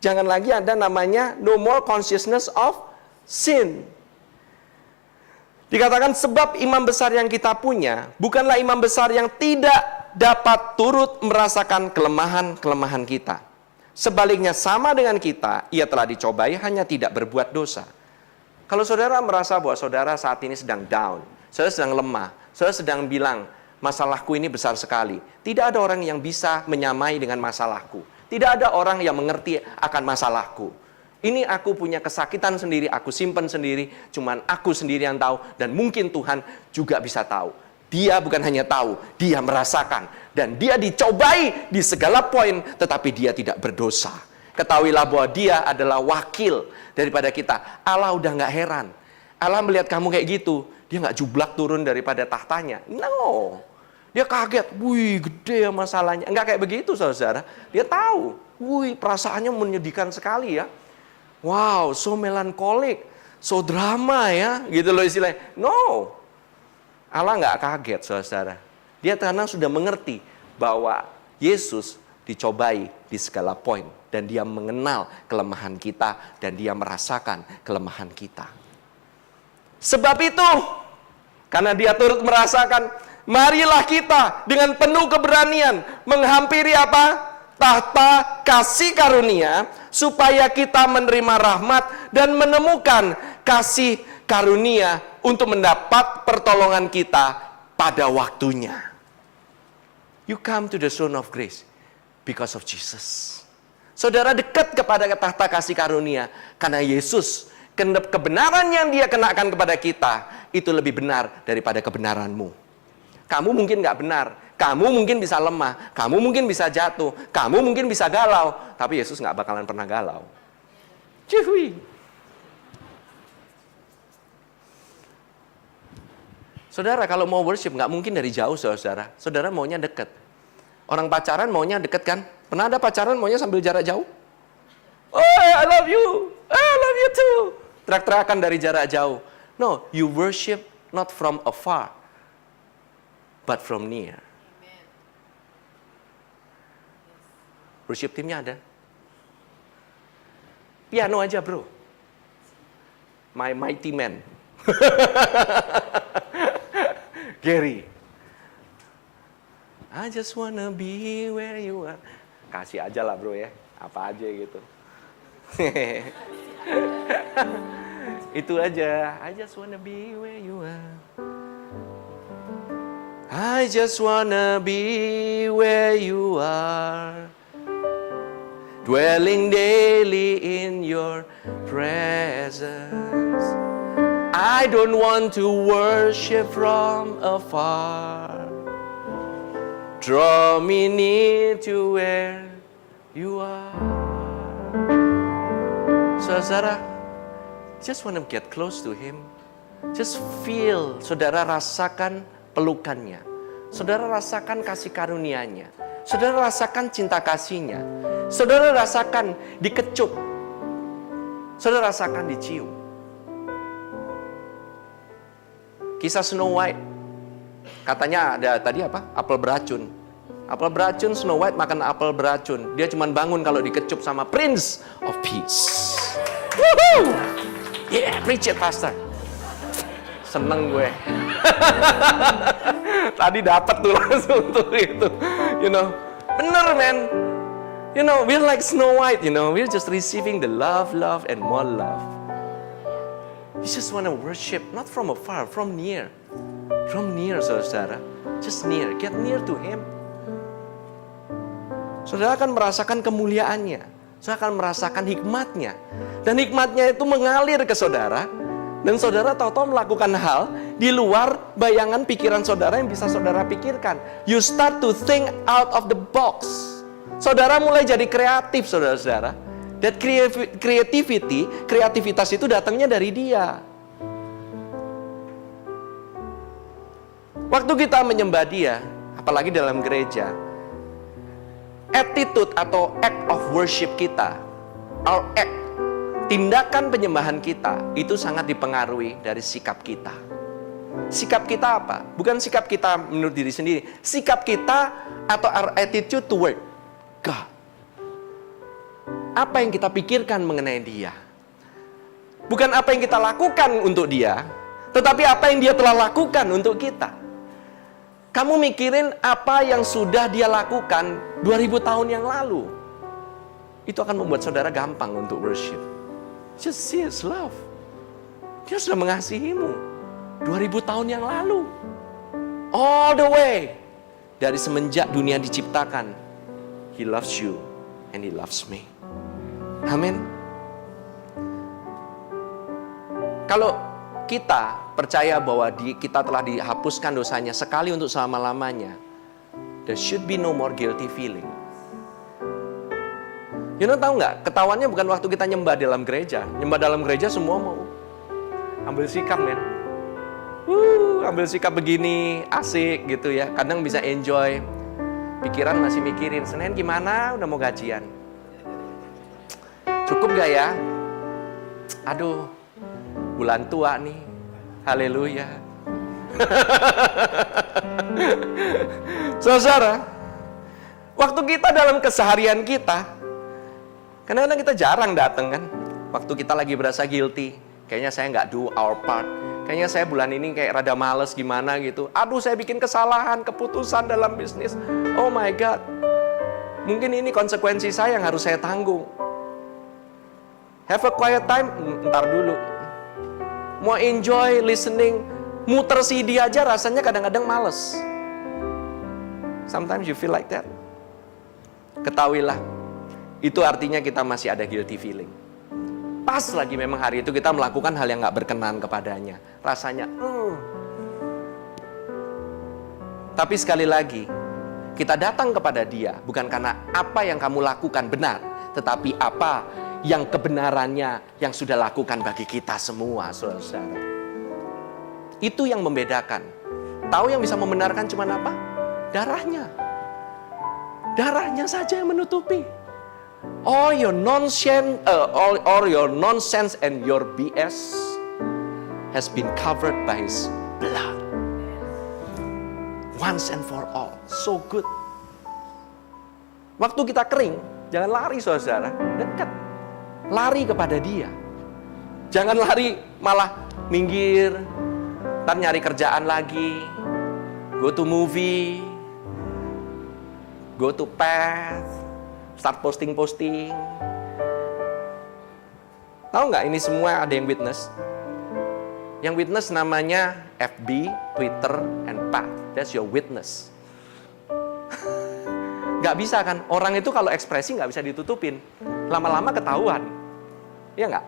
Jangan lagi ada namanya no more consciousness of sin. Dikatakan sebab imam besar yang kita punya bukanlah imam besar yang tidak dapat turut merasakan kelemahan-kelemahan kita. Sebaliknya sama dengan kita, ia telah dicobai hanya tidak berbuat dosa. Kalau saudara merasa bahwa saudara saat ini sedang down, saudara sedang lemah, saudara sedang bilang, masalahku ini besar sekali. Tidak ada orang yang bisa menyamai dengan masalahku. Tidak ada orang yang mengerti akan masalahku. Ini aku punya kesakitan sendiri, aku simpan sendiri, cuman aku sendiri yang tahu, dan mungkin Tuhan juga bisa tahu. Dia bukan hanya tahu, dia merasakan, dan dia dicobai di segala poin, tetapi dia tidak berdosa. Ketahuilah bahwa dia adalah wakil daripada kita. Allah udah nggak heran. Allah melihat kamu kayak gitu, dia nggak jublak turun daripada tahtanya. No, dia kaget, wih gede ya masalahnya. Enggak kayak begitu saudara, dia tahu, wih perasaannya menyedihkan sekali ya. Wow, so melankolik, so drama ya, gitu loh istilahnya. No, Allah nggak kaget, saudara. Dia karena sudah mengerti bahwa Yesus dicobai di segala poin, dan dia mengenal kelemahan kita, dan dia merasakan kelemahan kita. Sebab itu, karena dia turut merasakan, marilah kita dengan penuh keberanian menghampiri apa? Tahta kasih karunia, supaya kita menerima rahmat dan menemukan kasih karunia untuk mendapat pertolongan kita pada waktunya. You come to the throne of grace because of Jesus. Saudara dekat kepada tahta kasih karunia karena Yesus. Kebenaran yang dia kenakan kepada kita itu lebih benar daripada kebenaranmu. Kamu mungkin nggak benar. Kamu mungkin bisa lemah, kamu mungkin bisa jatuh, kamu mungkin bisa galau, tapi Yesus nggak bakalan pernah galau. Cuy. Saudara kalau mau worship nggak mungkin dari jauh, saudara. Saudara maunya dekat. Orang pacaran maunya dekat kan? Pernah ada pacaran maunya sambil jarak jauh? Oh, I love you, I love you too. Teriak-teriakan dari jarak jauh. No, you worship not from afar, but from near. Worship timnya ada. Piano aja bro. My mighty man. Gary. I just wanna be where you are. Kasih aja lah bro ya. Apa aja gitu. Itu aja. I just wanna be where you are. I just wanna be where you are. Dwelling daily in your presence. I don't want to worship from afar. Draw me near to where you are. Saudara, just want to get close to Him. Just feel, saudara rasakan pelukannya. Saudara rasakan kasih karunia-Nya. Saudara rasakan cinta kasih-Nya. Saudara rasakan dikecup. Saudara rasakan dicium. Kisah Snow White. Katanya ada tadi apa? Apel beracun. Apel beracun, Snow White makan apel beracun. Dia cuma bangun kalau dikecup sama Prince of Peace. Woohoo! Yeah, preach it, Pastor. Seneng gue. Tadi dapat tuh langsung tuh itu. Bener, man. We're like Snow White, we're just receiving the love, and more love. We just want to worship, not from afar, from near. From near, saudara. Just near, get near to Him. Saudara akan merasakan kemuliaannya. Saudara akan merasakan hikmatnya. Dan hikmatnya itu mengalir ke saudara. Dan saudara tahu-tahu melakukan hal di luar bayangan pikiran saudara yang bisa saudara pikirkan. You start to think out of the box. Saudara mulai jadi kreatif, saudara-saudara. Dan kreativitas itu datangnya dari Dia. Waktu kita menyembah Dia, apalagi dalam gereja, attitude atau act of worship kita, our act, tindakan penyembahan kita, itu sangat dipengaruhi dari sikap kita. Sikap kita apa? Bukan sikap kita menurut diri sendiri. Sikap kita atau our attitude toward God. Apa yang kita pikirkan mengenai Dia. Bukan apa yang kita lakukan untuk Dia, tetapi apa yang Dia telah lakukan untuk kita. Kamu mikirin apa yang sudah Dia lakukan 2000 tahun yang lalu. Itu akan membuat saudara gampang untuk worship. Just see His love. Dia sudah mengasihimu 2000 tahun yang lalu. All the way. Dari semenjak dunia diciptakan. He loves you and He loves me. Amin. Kalau kita percaya bahwa kita telah dihapuskan dosanya sekali untuk selama-lamanya, there should be no more guilty feeling. Tahu nggak? Ketahuannya bukan waktu kita nyembah dalam gereja. Nyembah dalam gereja semua mau ambil sikap, men. Ambil sikap begini, asik gitu ya. Kadang bisa enjoy. Pikiran masih mikirin, Senin gimana? Udah mau gajian. Cukup gak ya? Aduh, bulan tua nih. Haleluya. Saudara, waktu kita dalam keseharian kita, kadang-kadang kita jarang datang kan. Waktu kita lagi berasa guilty, kayaknya saya nggak do our part. Kayaknya saya bulan ini kayak rada males gimana gitu. Aduh, saya bikin kesalahan, keputusan dalam bisnis. Oh my God. Mungkin ini konsekuensi saya yang harus saya tanggung. Have a quiet time, ntar dulu. Mau enjoy listening, muter CD aja rasanya kadang-kadang males. Sometimes you feel like that. Ketahuilah, itu artinya kita masih ada guilty feeling. Pas lagi memang hari itu kita melakukan hal yang gak berkenan kepadanya. Rasanya, Tapi sekali lagi, kita datang kepada Dia bukan karena apa yang kamu lakukan benar, tetapi apa yang kebenarannya yang sudah lakukan bagi kita semua, saudara. Itu yang membedakan. Tahu yang bisa membenarkan cuma apa? Darahnya. Darahnya saja yang menutupi. All your nonsense, and your BS has been covered by His blood. Once and for all. So good. Waktu kita kering, jangan lari saudara, dekat. Lari kepada Dia. Jangan lari malah minggir, ntar nyari kerjaan lagi, go to movie, go to path, start posting-posting. Tahu nggak ini semua ada yang witness? Yang witness namanya FB, Twitter, and Path. That's your witness. Nggak bisa kan? Orang itu kalau ekspresi nggak bisa ditutupin. Lama-lama ketahuan. Iya nggak?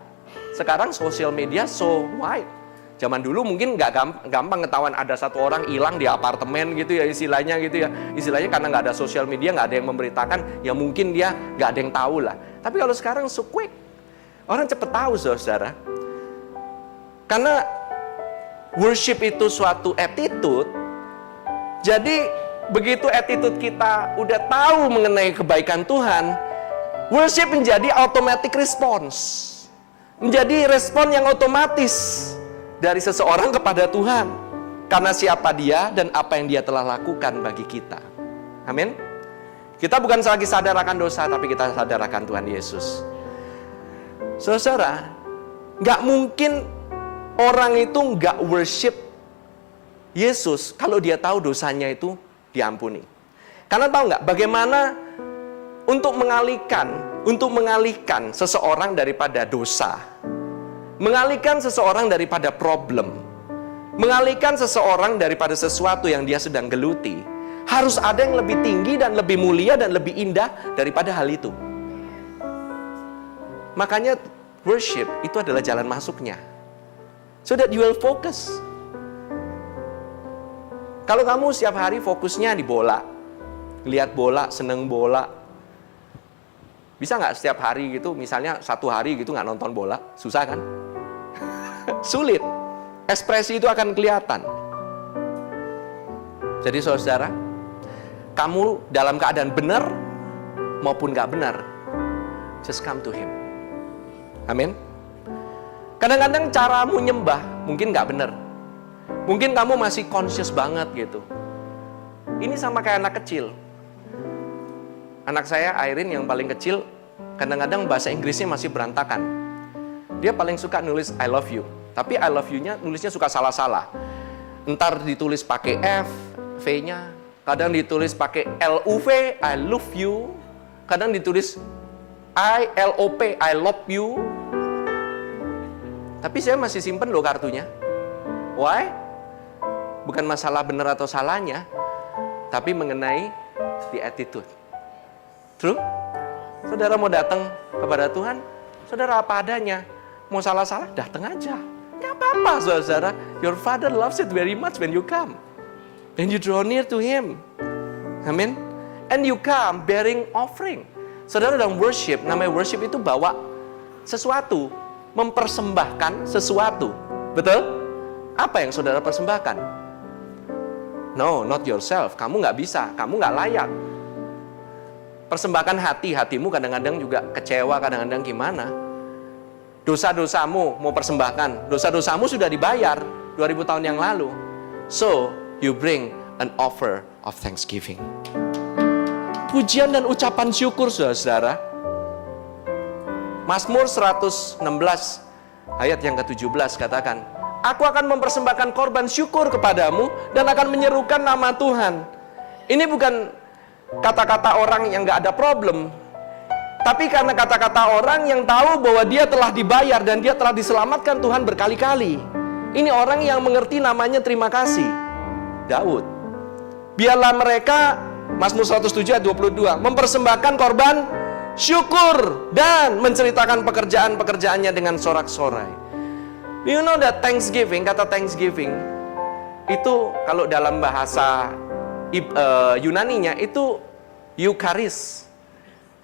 Sekarang sosial media so wide. Zaman dulu mungkin nggak gampang ketahuan ada satu orang hilang di apartemen gitu ya istilahnya gitu ya. Istilahnya karena nggak ada sosial media, nggak ada yang memberitakan, ya mungkin dia nggak ada yang tahu lah. Tapi kalau sekarang so quick. Orang cepet tahu saudara. Karena worship itu suatu attitude. Jadi begitu attitude kita udah tahu mengenai kebaikan Tuhan, worship menjadi automatic response. Menjadi respon yang otomatis dari seseorang kepada Tuhan. Karena siapa Dia dan apa yang Dia telah lakukan bagi kita. Amin. Kita bukan lagi sadar akan dosa, tapi kita sadar akan Tuhan Yesus. Saudara, nggak mungkin orang itu nggak worship Yesus kalau dia tahu dosanya itu diampuni. Karena tahu nggak bagaimana untuk mengalihkan seseorang daripada dosa, mengalihkan seseorang daripada problem, mengalihkan seseorang daripada sesuatu yang dia sedang geluti, harus ada yang lebih tinggi dan lebih mulia dan lebih indah daripada hal itu. Makanya worship itu adalah jalan masuknya, so that you will focus. Kalau kamu setiap hari fokusnya di bola, lihat bola, seneng bola, bisa nggak setiap hari gitu, misalnya satu hari gitu nggak nonton bola? Susah kan? Sulit. Ekspresi itu akan kelihatan. Jadi saudara, kamu dalam keadaan benar maupun nggak benar, just come to Him. Amin. Kadang-kadang caramu nyembah mungkin nggak benar. Mungkin kamu masih conscious banget gitu. Ini sama kayak anak kecil. Anak saya, Airin yang paling kecil, kadang-kadang bahasa Inggrisnya masih berantakan. Dia paling suka nulis I love you. Tapi I love you-nya nulisnya suka salah-salah. Entar ditulis pakai F, V-nya. Kadang ditulis pakai L-U-V, I love you. Kadang ditulis I-L-O-P, I love you. Tapi saya masih simpen loh kartunya. Why? Bukan masalah benar atau salahnya, tapi mengenai the attitude. True? Saudara mau datang kepada Tuhan, saudara apa adanya. Mau salah-salah, datang aja. Gak apa-apa, saudara. Your Father loves it very much when you come. And you draw near to Him. Amin. And you come bearing offering. Saudara dalam worship, namanya worship itu bawa sesuatu. Mempersembahkan sesuatu. Betul? Apa yang saudara persembahkan? No, not yourself. Kamu nggak bisa, kamu nggak layak. Persembahkan hatimu kadang-kadang juga kecewa, kadang-kadang gimana. Dosa-dosamu mau persembahkan. Dosa-dosamu sudah dibayar 2000 tahun yang lalu. So, you bring an offer of thanksgiving. Pujian dan ucapan syukur, saudara. Mazmur 116 ayat yang ke-17 katakan, Aku akan mempersembahkan korban syukur kepadamu dan akan menyerukan nama Tuhan. Ini bukan kata-kata orang yang gak ada problem, tapi karena kata-kata orang yang tahu bahwa dia telah dibayar dan dia telah diselamatkan Tuhan berkali-kali. Ini orang yang mengerti namanya terima kasih. Daud. Biarlah mereka, Mazmur 107 ayat 22, mempersembahkan korban syukur dan menceritakan pekerjaan-pekerjaannya dengan sorak-sorai. You know that Thanksgiving, kata Thanksgiving itu kalau dalam bahasa Yunaninya itu Eucharis.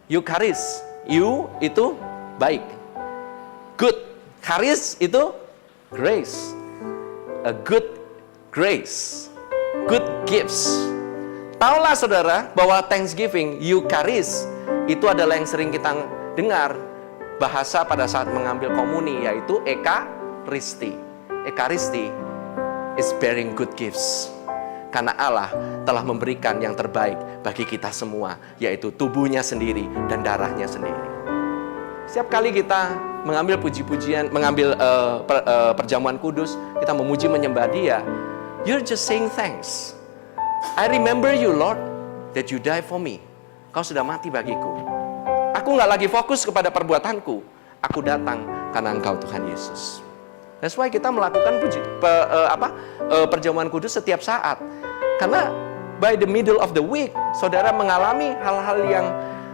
Eucharis, you itu baik. Good. Charis itu grace. A good grace. Good gifts. Taulah saudara bahwa Thanksgiving, Eucharis itu adalah yang sering kita dengar bahasa pada saat mengambil komuni, yaitu Ekaristi. Ekaristi is bearing good gifts. Karena Allah telah memberikan yang terbaik bagi kita semua, yaitu tubuhnya sendiri dan darahnya sendiri. Setiap kali kita mengambil puji-pujian, mengambil perjamuan kudus, kita memuji menyembah Dia, you're just saying thanks. I remember you, Lord, that you die for me. Kau sudah mati bagiku. Aku nggak lagi fokus kepada perbuatanku. Aku datang karena Engkau Tuhan Yesus. That's why kita melakukan perjamuan kudus setiap saat. Karena by the middle of the week, saudara mengalami hal-hal yang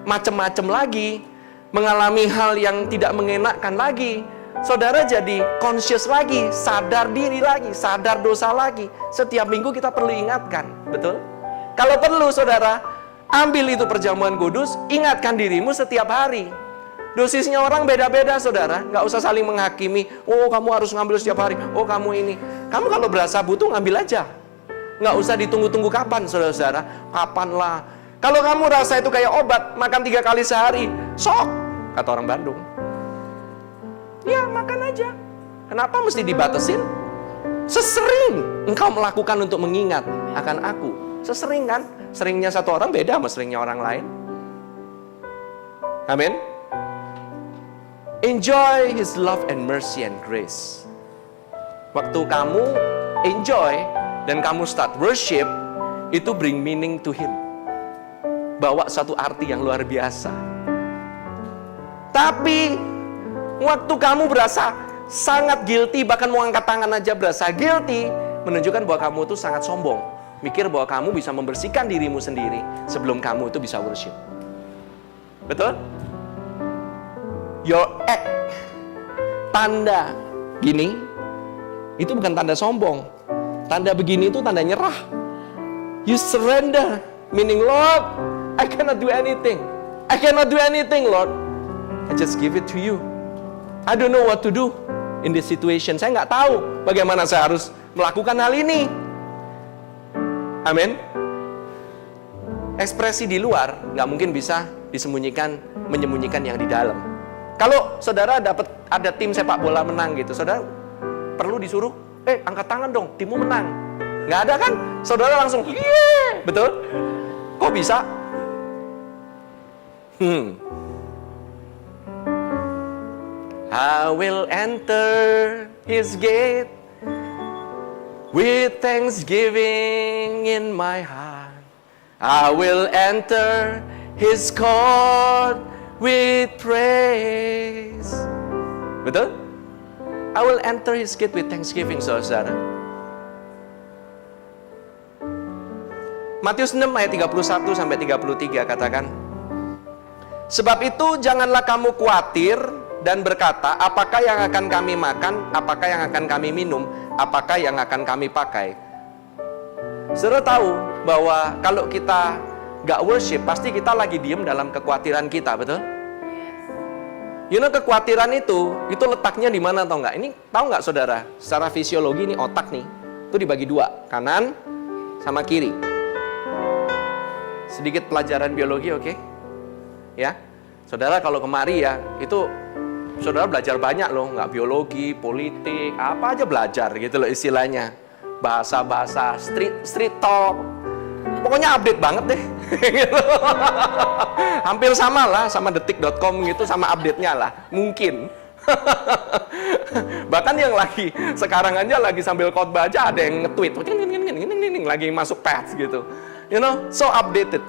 macam-macam lagi, mengalami hal yang tidak mengenakkan lagi. Saudara jadi conscious lagi, sadar diri lagi, sadar dosa lagi. Setiap minggu kita perlu ingatkan, betul? Kalau perlu saudara, ambil itu perjamuan kudus, ingatkan dirimu setiap hari. Dosisnya orang beda-beda saudara, nggak usah saling menghakimi. Oh kamu harus ngambil setiap hari, oh kamu ini. Kamu kalau berasa butuh ngambil aja. Nggak usah ditunggu-tunggu kapan saudara-saudara, kapan lah. Kalau kamu rasa itu kayak obat, makan 3 kali sehari, sok, kata orang Bandung. Ya makan aja. Kenapa mesti dibatasin? Sesering engkau melakukan untuk mengingat akan aku. Sesering kan? Seringnya satu orang beda sama seringnya orang lain. Amin. Enjoy His love and mercy and grace. Waktu kamu enjoy dan kamu start worship, itu bring meaning to Him. Bawa satu arti yang luar biasa. Tapi waktu kamu berasa sangat guilty, bahkan mau angkat tangan aja berasa guilty, menunjukkan bahwa kamu itu sangat sombong. Mikir bahwa kamu bisa membersihkan dirimu sendiri sebelum kamu itu bisa worship. Betul? Your act, tanda gini, itu bukan tanda sombong. Tanda begini itu tanda nyerah. You surrender, meaning Lord, I cannot do anything. I cannot do anything, Lord. I just give it to you. I don't know what to do in this situation. Saya nggak tahu bagaimana saya harus melakukan hal ini. Amin. Ekspresi di luar nggak mungkin bisa menyembunyikan yang di dalam. Kalau saudara dapat ada tim sepak bola menang gitu, saudara perlu disuruh, angkat tangan dong, timmu menang. Nggak ada kan? Saudara langsung, yeah! Betul? Kok bisa? I will enter His gate with thanksgiving in my heart. I will enter His court with praise. Betul? I will enter His gate with thanksgiving, saudara. Matius 6 ayat 31 sampai 33 katakan, sebab itu janganlah kamu khawatir dan berkata, apakah yang akan kami makan, apakah yang akan kami minum, apakah yang akan kami pakai. Saudara tahu bahwa kalau kita gak worship, pasti kita lagi diem dalam kekhawatiran kita, betul? You know, kekhawatiran itu letaknya di mana, tahu nggak? Ini tahu nggak saudara? Secara fisiologi ini otak nih, itu dibagi dua, kanan sama kiri. Sedikit pelajaran biologi, oke? Ya, saudara kalau kemari ya, itu saudara belajar banyak loh, nggak biologi, politik, apa aja belajar gitu loh istilahnya. Bahasa-bahasa, street talk, pokoknya update banget deh. Hampir sama lah, sama detik.com gitu, sama update-nya lah, mungkin. Bahkan yang lagi, sekarang aja lagi sambil khotbah aja ada yang nge-tweet, lagi masuk page gitu. You know, so updated.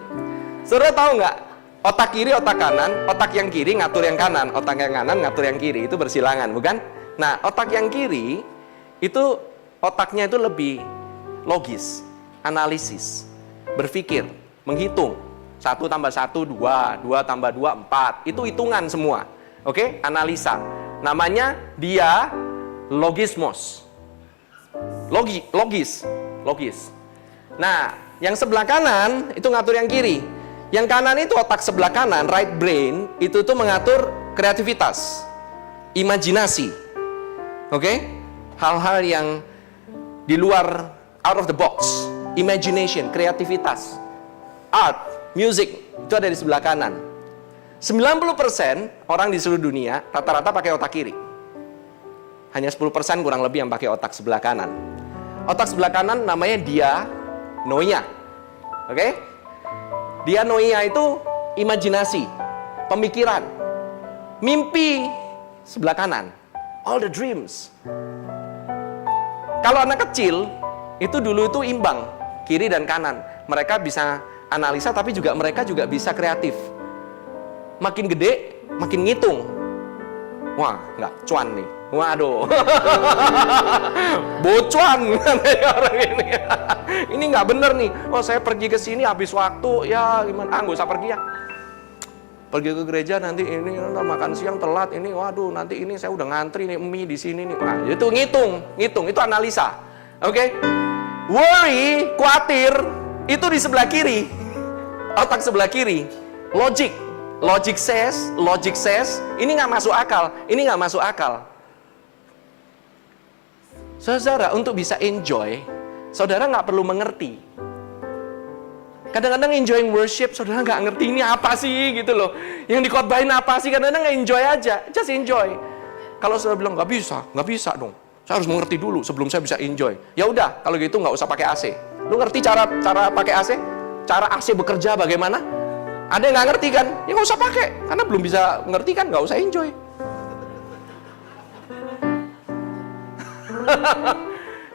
Saudara tahu nggak? Otak kiri, otak kanan, otak yang kiri ngatur yang kanan, otak yang kanan ngatur yang kiri, itu bersilangan, bukan? Nah, otak yang kiri, itu otaknya itu lebih logis, analisis, berpikir, menghitung. 1 tambah 1, 2, 2 tambah 2, 4, itu hitungan semua. Oke, analisa. Namanya dia logismos. Logis. Nah, yang sebelah kanan itu ngatur yang kiri. Yang kanan itu otak sebelah kanan, right brain, itu tuh mengatur kreativitas, imajinasi. Oke? Hal-hal yang di luar, out of the box, imagination, kreativitas, art, music, itu ada di sebelah kanan. 90% orang di seluruh dunia rata-rata pakai otak kiri. Hanya 10% kurang lebih yang pakai otak sebelah kanan. Otak sebelah kanan namanya dianoia. Oke? Dianoia itu imajinasi, pemikiran, mimpi sebelah kanan. All the dreams. Kalau anak kecil, itu dulu itu imbang, kiri dan kanan. Mereka bisa analisa, tapi juga mereka juga bisa kreatif. Makin gede, makin ngitung. Wah, nggak cuan nih. Waduh. Bocuan orang ini. Ini nggak bener nih. Oh, saya pergi ke sini habis waktu, ya gimana? Nggak usah pergi ya. Pergi ke gereja nanti ini makan siang telat ini. Waduh, nanti ini saya udah ngantri nih mie di sini nih. Wah, itu ngitung, itu analisa. Oke? Worry, khawatir, itu di sebelah kiri. Otak sebelah kiri. Logic says, ini nggak masuk akal. Saudara, untuk bisa enjoy, saudara nggak perlu mengerti. Kadang-kadang enjoying worship, saudara nggak ngerti ini apa sih gitu loh. Yang dikhotbahin apa sih, kadang-kadang enjoy aja, just enjoy. Kalau saudara bilang nggak bisa dong. Saya harus mengerti dulu sebelum saya bisa enjoy. Ya udah, kalau gitu nggak usah pakai AC. Lu ngerti cara pakai AC? Cara AC bekerja bagaimana? Ada yang nggak ngerti kan? Ya nggak usah pakai, karena belum bisa ngerti kan, nggak usah enjoy.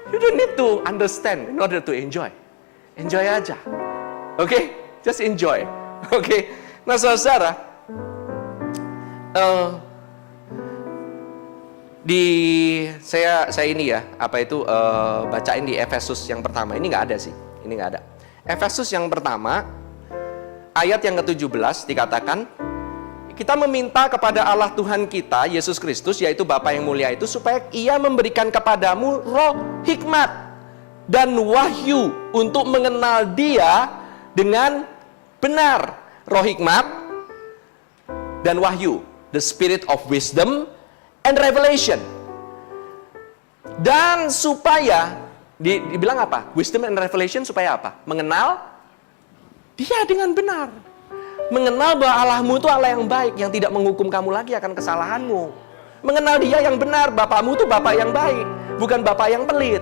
You don't need to understand in order to enjoy. Enjoy aja. Oke? Just enjoy. Oke? Nah, saudara, saya ini ya, bacain di Efesus yang pertama. Ini nggak ada sih. Ini nggak ada. Efesus yang pertama, ayat yang ke-17 dikatakan, kita meminta kepada Allah Tuhan kita, Yesus Kristus, yaitu Bapa yang mulia itu, supaya Ia memberikan kepadamu roh hikmat dan wahyu untuk mengenal Dia dengan benar. Roh hikmat dan wahyu, the spirit of wisdom and revelation. Dan supaya, dibilang apa? Wisdom and revelation supaya apa? Mengenal Dia dengan benar. Mengenal bahwa Allahmu itu Allah yang baik, yang tidak menghukum kamu lagi akan kesalahanmu. Mengenal Dia yang benar, Bapamu itu Bapa yang baik, bukan Bapa yang pelit.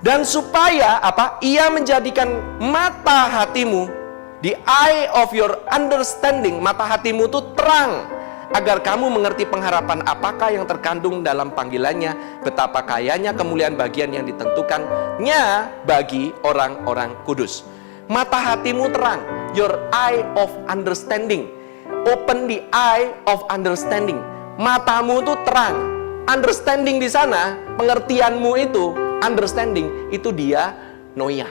Dan supaya apa? Ia menjadikan mata hatimu, the eye of your understanding, mata hatimu itu terang, agar kamu mengerti pengharapan apakah yang terkandung dalam panggilannya, betapa kayanya kemuliaan bagian yang ditentukannya bagi orang-orang kudus. Mata hatimu terang, your eye of understanding. Open the eye of understanding. Matamu itu terang. Understanding di sana, pengertianmu itu, understanding, itu dia noia.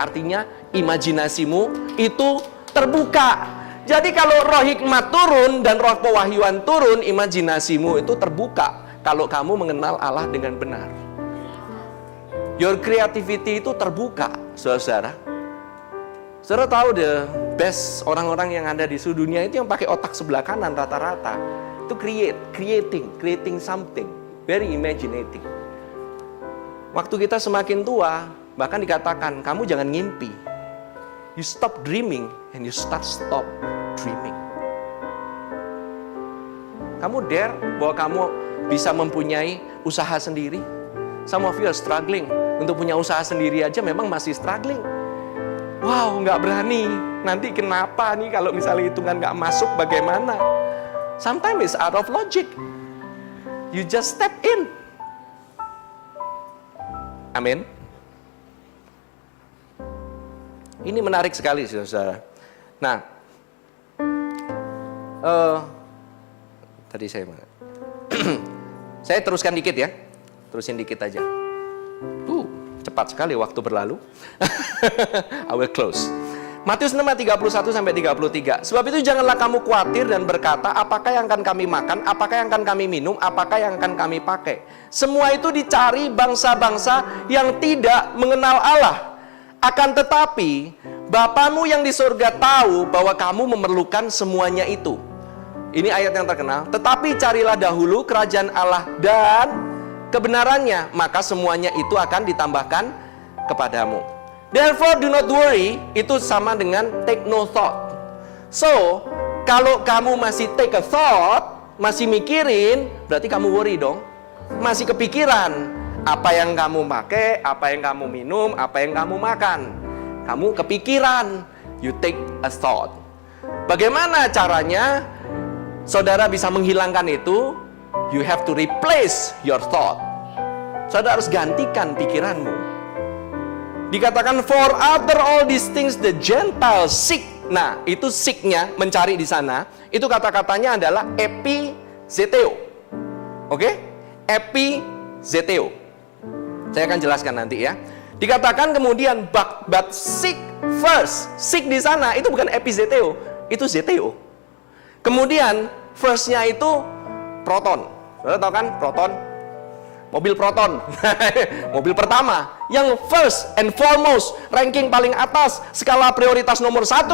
Artinya imajinasimu itu terbuka. Jadi kalau roh hikmat turun dan roh pewahyuan turun, imajinasimu itu terbuka. Kalau kamu mengenal Allah dengan benar. Your creativity itu terbuka, saudara. Saudara tahu the best orang-orang yang ada di seluruh dunia itu yang pakai otak sebelah kanan rata-rata. Itu creating something, very imaginating. Waktu kita semakin tua, bahkan dikatakan, kamu jangan ngimpi. You stop dreaming and you stop dreaming. Kamu dare bahwa kamu bisa mempunyai usaha sendiri. Some of you are struggling. Untuk punya usaha sendiri aja memang masih struggling. Wow, nggak berani. Nanti kenapa nih kalau misalnya hitungan nggak masuk bagaimana? Sometimes it's out of logic. You just step in. Amin. Ini menarik sekali, saudara. Nah, tadi saya mana? Saya teruskan dikit ya. Terusin dikit aja. Cepat sekali waktu berlalu. I will close. Matius 6 ayat 31 sampai 33. Sebab itu janganlah kamu khawatir dan berkata, apakah yang akan kami makan, apakah yang akan kami minum, apakah yang akan kami pakai. Semua itu dicari bangsa-bangsa yang tidak mengenal Allah. Akan tetapi Bapamu yang di surga tahu bahwa kamu memerlukan semuanya itu. Ini ayat yang terkenal. Tetapi carilah dahulu kerajaan Allah dan kebenarannya, maka semuanya itu akan ditambahkan kepadamu. Therefore do not worry, itu sama dengan take no thought. So, kalau kamu masih take a thought, masih mikirin, berarti kamu worry dong. Masih kepikiran, apa yang kamu pakai, apa yang kamu minum, apa yang kamu makan. Kamu kepikiran, you take a thought. Bagaimana caranya saudara bisa menghilangkan itu? You have to replace your thought. Saudara harus gantikan pikiranmu. Dikatakan, for after all these things the Gentiles seek. Nah, itu seek-nya, mencari di sana. Itu kata-katanya adalah epizeteo. Oke? Epizeteo. Saya akan jelaskan nanti ya. Dikatakan kemudian, but seek first. Seek di sana, itu bukan epizeteo. Itu zeteo. Kemudian, first-nya itu proton. Saudara tahu kan proton? Mobil proton. Mobil pertama. Yang first and foremost, ranking paling atas, skala prioritas nomor 1.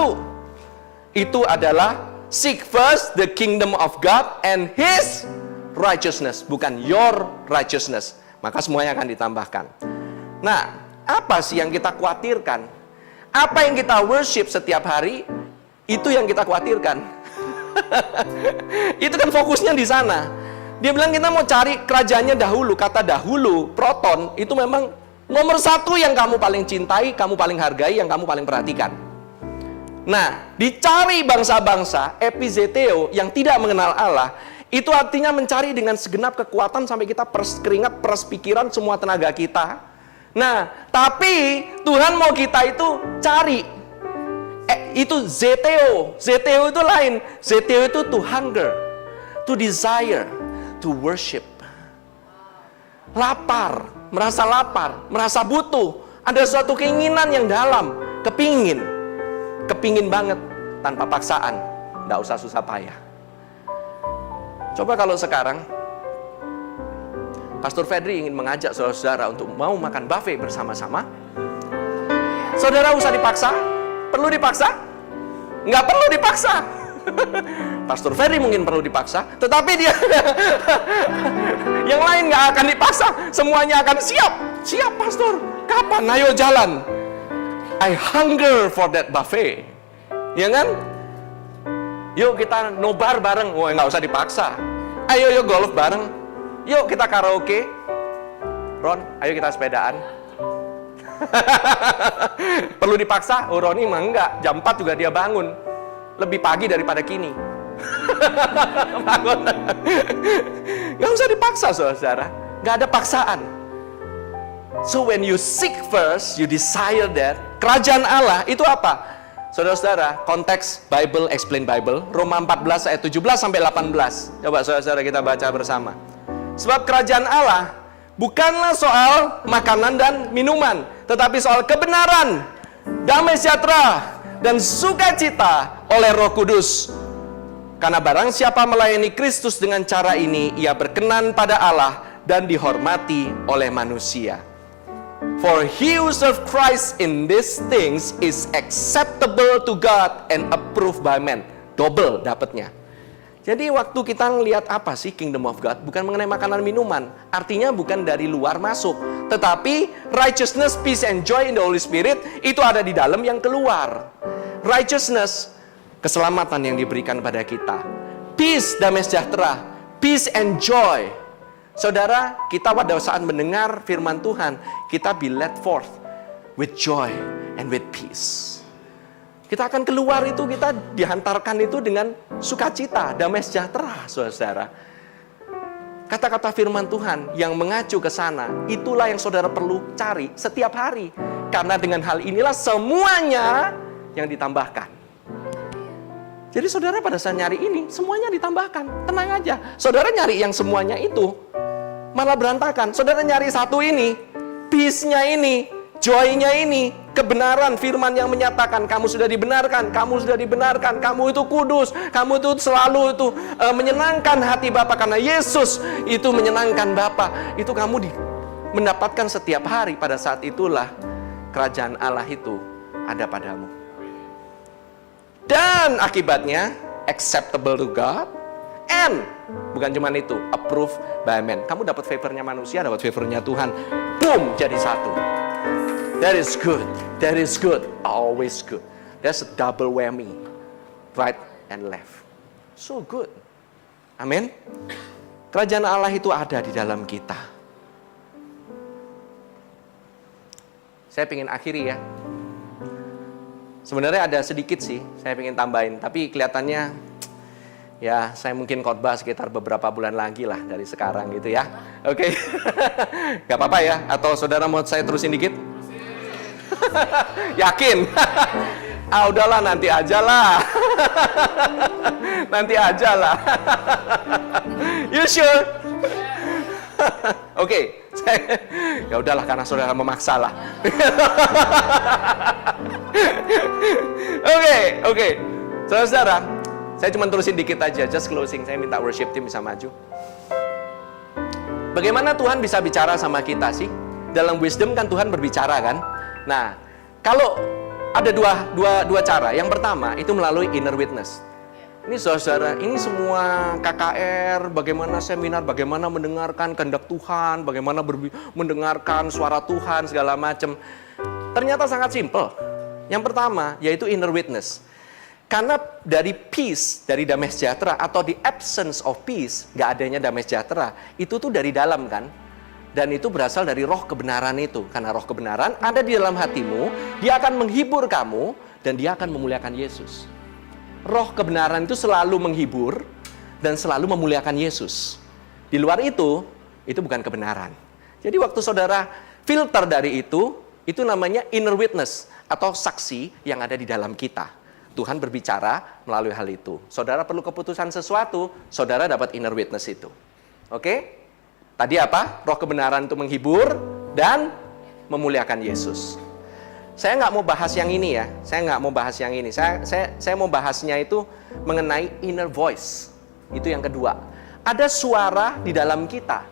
Itu adalah seek first the kingdom of God and His righteousness. Bukan your righteousness. Maka semuanya akan ditambahkan. Nah, apa sih yang kita khawatirkan? Apa yang kita worship setiap hari? Itu yang kita khawatirkan. Itu kan fokusnya di sana. Dia bilang kita mau cari kerajaannya dahulu. Kata dahulu, proton, itu memang Nomor satu yang kamu paling cintai, kamu paling hargai, yang kamu paling perhatikan. Nah, dicari bangsa-bangsa, epizeteo, yang tidak mengenal Allah, itu artinya mencari dengan segenap kekuatan sampai kita keringat, peras pikiran, semua tenaga kita. Nah, tapi Tuhan mau kita itu cari. Itu zeteo. Zeteo itu lain. Zeteo itu to hunger, to desire, to worship. Lapar, merasa butuh. Ada suatu keinginan yang dalam, kepingin banget tanpa paksaan. Nggak usah susah payah. Coba kalau sekarang Pastor Fedri ingin mengajak saudara untuk mau makan buffet bersama-sama. Saudara usah dipaksa? Perlu dipaksa? Nggak perlu dipaksa. Pastor Ferry mungkin perlu dipaksa, tetapi dia yang lain nggak akan dipaksa, semuanya akan siap. Siap pastor, kapan? Ayo jalan. I hunger for that buffet, ya kan? Yuk kita nobar bareng, wah nggak usah dipaksa. Ayo yuk golf bareng, yuk kita karaoke. Ron, ayo kita sepedaan. Perlu dipaksa? Oh Roni mah enggak, jam 4 juga dia bangun. Lebih pagi daripada kini. Bangun. Gak usah dipaksa saudara. Gak ada paksaan. So when you seek first, you desire that. Kerajaan Allah itu apa? Saudara-saudara, konteks Bible, explain Bible. Roma 14 ayat 17 sampai 18. Coba saudara-saudara kita baca bersama. Sebab kerajaan Allah bukanlah soal makanan dan minuman, tetapi soal kebenaran, damai sejahtera, dan sukacita oleh Roh Kudus. Karena barang siapa melayani Kristus dengan cara ini, ia berkenan pada Allah dan dihormati oleh manusia. For he who serve Christ in these things is acceptable to God and approved by men. Double dapatnya. Jadi waktu kita ngelihat apa sih Kingdom of God, bukan mengenai makanan minuman. Artinya bukan dari luar masuk, tetapi righteousness, peace and joy in the Holy Spirit itu ada di dalam yang keluar. Righteousness, keselamatan yang diberikan pada kita. Peace, damai sejahtera. Peace and joy. Saudara, kita pada saat mendengar firman Tuhan, kita be led forth with joy and with peace. Kita akan keluar itu, kita dihantarkan itu dengan sukacita, damai sejahtera, saudara. Kata-kata firman Tuhan yang mengacu ke sana, itulah yang saudara perlu cari setiap hari. Karena dengan hal inilah semuanya yang ditambahkan. Jadi saudara pada saat nyari ini, semuanya ditambahkan. Tenang aja, saudara nyari yang semuanya itu, malah berantakan. Saudara nyari satu ini, peace-nya ini, joy-nya ini, kebenaran firman yang menyatakan kamu sudah dibenarkan, kamu itu kudus, kamu itu selalu itu menyenangkan hati Bapa karena Yesus itu menyenangkan Bapa. Itu kamu mendapatkan setiap hari. Pada saat itulah kerajaan Allah itu ada padamu. Dan akibatnya acceptable to God and bukan cuma itu, approved by men. Kamu dapat favornya manusia, dapat favornya Tuhan. Boom, jadi satu. That is good. That is good. Always good. That's a double whammy. Right and left. So good. Amin. Kerajaan Allah itu ada di dalam kita. Saya ingin akhiri ya. Sebenarnya ada sedikit sih, saya ingin tambahin. Tapi kelihatannya, ya saya mungkin khotbah sekitar beberapa bulan lagi lah dari sekarang gitu ya. Oke. Gak apa-apa ya? Atau saudara mau saya terusin dikit? Yakin? Udahlah nanti aja lah. Nanti aja lah. You sure? Oke, ya udahlah karena saudara memaksa lah. Oke. Saudara, saya cuma terusin dikit aja, just closing. Saya minta worship team bisa maju. Bagaimana Tuhan bisa bicara sama kita sih? Dalam wisdom kan Tuhan berbicara kan? Nah, kalau ada dua cara. Yang pertama itu melalui inner witness. Ini saudara, ini semua KKR, bagaimana seminar, bagaimana mendengarkan kehendak Tuhan, bagaimana mendengarkan suara Tuhan segala macam. Ternyata sangat simpel. Yang pertama yaitu inner witness. Karena dari peace, dari damai sejahtera atau the absence of peace, gak adanya damai sejahtera, itu tuh dari dalam kan. Dan itu berasal dari roh kebenaran itu. Karena roh kebenaran ada di dalam hatimu, dia akan menghibur kamu, dan dia akan memuliakan Yesus. Roh kebenaran itu selalu menghibur, dan selalu memuliakan Yesus. Di luar itu bukan kebenaran. Jadi waktu saudara filter dari itu namanya inner witness, atau saksi yang ada di dalam kita. Tuhan berbicara melalui hal itu. Saudara perlu keputusan sesuatu, saudara dapat inner witness itu. Oke? Tadi apa? Roh kebenaran itu menghibur dan memuliakan Yesus. Saya nggak mau bahas yang ini ya. Saya nggak mau bahas yang ini. Saya mau bahasnya itu mengenai inner voice. Itu yang kedua. Ada suara di dalam kita.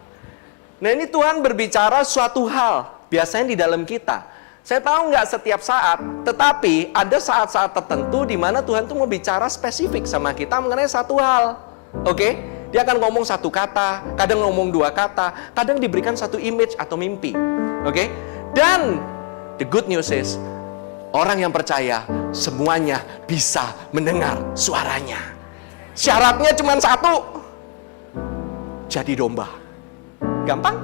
Nah ini Tuhan berbicara suatu hal. Biasanya di dalam kita. Saya tahu nggak setiap saat. Tetapi ada saat-saat tertentu di mana Tuhan tuh mau bicara spesifik sama kita mengenai satu hal. Oke? Dia akan ngomong satu kata, kadang ngomong dua kata, kadang diberikan satu image atau mimpi. Oke? Dan the good news is, orang yang percaya semuanya bisa mendengar suaranya. Syaratnya cuma satu, jadi domba. Gampang?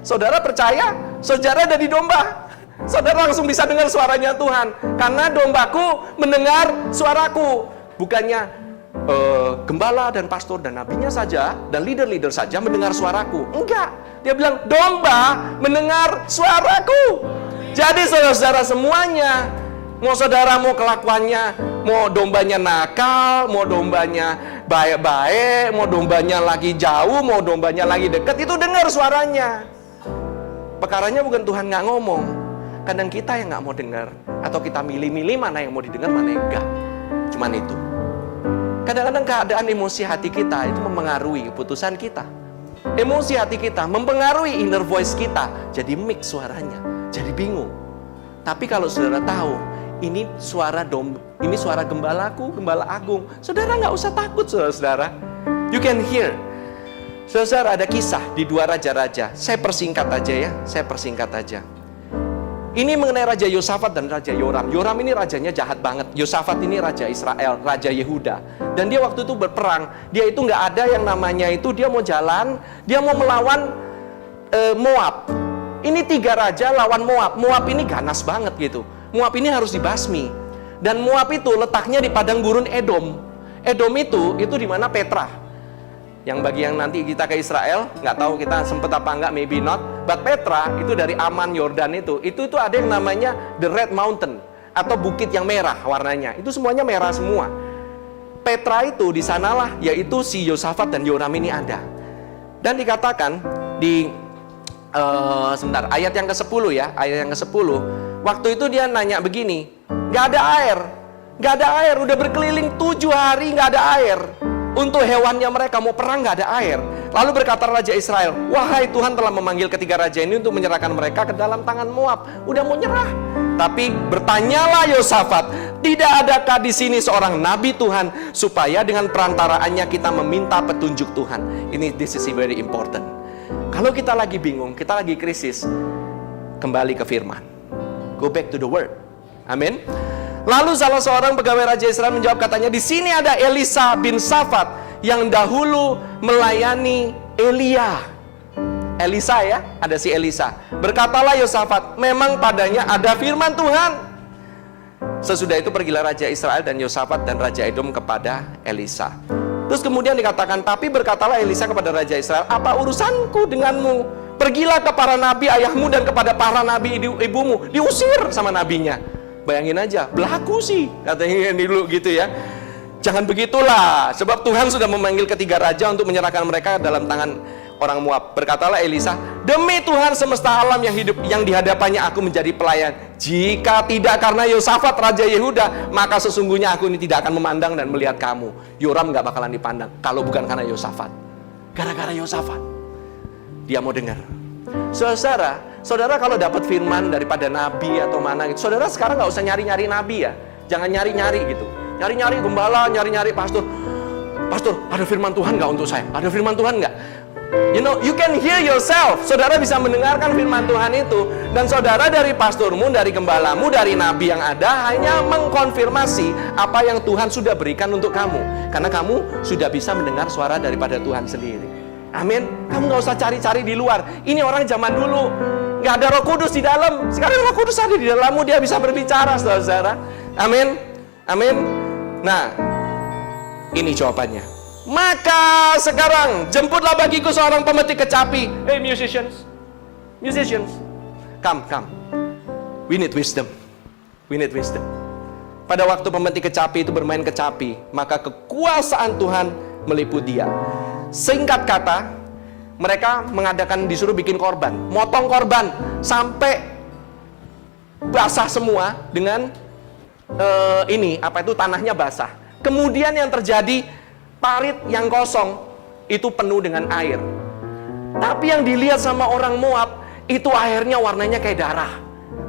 Saudara percaya, saudara jadi domba. Saudara langsung bisa dengar suaranya Tuhan. Karena dombaku mendengar suaraku. Bukannya gembala dan pastor dan nabinya saja dan leader-leader saja mendengar suaraku. Enggak. Dia bilang domba mendengar suaraku. Jadi saudara-saudara semuanya, mau saudara mau kelakuannya, mau dombanya nakal, mau dombanya baik-baik, mau dombanya lagi jauh, mau dombanya lagi dekat, itu dengar suaranya. Perkaranya bukan Tuhan nggak ngomong. Kadang kita yang nggak mau dengar, atau kita milih-milih mana yang mau didengar, mana yang enggak. Cuman itu. Kadang-kadang keadaan emosi hati kita itu mempengaruhi keputusan kita. Emosi hati kita mempengaruhi inner voice kita. Jadi mix suaranya, jadi bingung. Tapi kalau saudara tahu, ini suara ini suara gembalaku, gembala agung, saudara nggak usah takut, saudara. You can hear. Saudara, ada kisah di 2 raja-raja. Saya persingkat aja. Ini mengenai Raja Yosafat dan Raja Yoram. Yoram ini rajanya jahat banget. Yosafat ini Raja Israel, Raja Yehuda. Dan dia waktu itu berperang. Dia itu nggak ada yang namanya itu, dia mau jalan, dia mau melawan Moab. Ini 3 raja lawan Moab. Moab ini ganas banget gitu. Moab ini harus dibasmi. Dan Moab itu letaknya di padang gurun Edom. Edom itu di mana Petra. Yang bagi yang nanti kita ke Israel, nggak tahu kita sempet apa enggak, maybe not. But Petra itu dari Aman, Yordan itu ada yang namanya The Red Mountain, atau bukit yang merah warnanya. Itu semuanya merah semua. Petra itu di sanalah, yaitu si Yosafat dan Yoram ini ada. Dan dikatakan di ayat yang ke-10 ya, ayat yang ke-10. Waktu itu dia nanya begini, nggak ada air, udah berkeliling 7 hari nggak ada air. Untuk hewannya mereka mau perang nggak ada air. Lalu berkata Raja Israel, wahai Tuhan telah memanggil ketiga raja ini untuk menyerahkan mereka ke dalam tangan Moab. Udah mau nyerah. Tapi bertanyalah Yosafat, tidak adakah di sini seorang nabi Tuhan supaya dengan perantaraannya kita meminta petunjuk Tuhan. This is very important. Kalau kita lagi bingung, kita lagi krisis, kembali ke firman. Go back to the word. Amin. Lalu salah seorang pegawai Raja Israel menjawab, katanya, di sini ada Elisa bin Safat yang dahulu melayani Elia. Elisa ya, ada si Elisa. Berkatalah Yosafat, memang padanya ada firman Tuhan. Sesudah itu pergilah Raja Israel dan Yosafat dan Raja Edom kepada Elisa. Terus kemudian dikatakan, tapi berkatalah Elisa kepada Raja Israel, apa urusanku denganmu? Pergilah ke para nabi ayahmu dan kepada para nabi ibumu. Diusir sama nabinya. Bayangin aja, belaku sih katanya dulu gitu ya. Jangan begitulah, sebab Tuhan sudah memanggil ketiga raja untuk menyerahkan mereka dalam tangan orang Moab. Berkatalah Elisa, demi Tuhan semesta alam yang hidup, yang dihadapannya aku menjadi pelayan, jika tidak karena Yosafat Raja Yehuda, maka sesungguhnya aku ini tidak akan memandang dan melihat kamu. Yoram gak bakalan dipandang kalau bukan karena Yosafat. Gara-gara Yosafat dia mau dengar. Saudara kalau dapat firman daripada nabi atau mana gitu, saudara sekarang nggak usah nyari-nyari nabi ya, jangan nyari-nyari gitu, nyari-nyari gembala, nyari-nyari pastor, ada firman Tuhan nggak untuk saya? Ada firman Tuhan nggak? You can hear yourself. Saudara bisa mendengarkan firman Tuhan itu, dan saudara dari pastormu, dari gembalamu, dari nabi yang ada hanya mengkonfirmasi apa yang Tuhan sudah berikan untuk kamu, karena kamu sudah bisa mendengar suara daripada Tuhan sendiri. Amin. Kamu nggak usah cari-cari di luar. Ini orang zaman dulu nggak ada Roh Kudus di dalam. Sekarang Roh Kudus ada di dalammu, dia bisa berbicara, saudara-saudara. Amin. Amin. Nah, ini jawabannya. Maka sekarang jemputlah bagiku seorang pemetik kecapi. Hey musicians, come. We need wisdom. Pada waktu pemetik kecapi itu bermain kecapi, maka kekuasaan Tuhan meliputi dia. Singkat kata, mereka disuruh bikin korban, motong korban sampai basah semua dengan tanahnya basah. Kemudian yang terjadi, parit yang kosong itu penuh dengan air. Tapi yang dilihat sama orang Moab itu airnya warnanya kayak darah.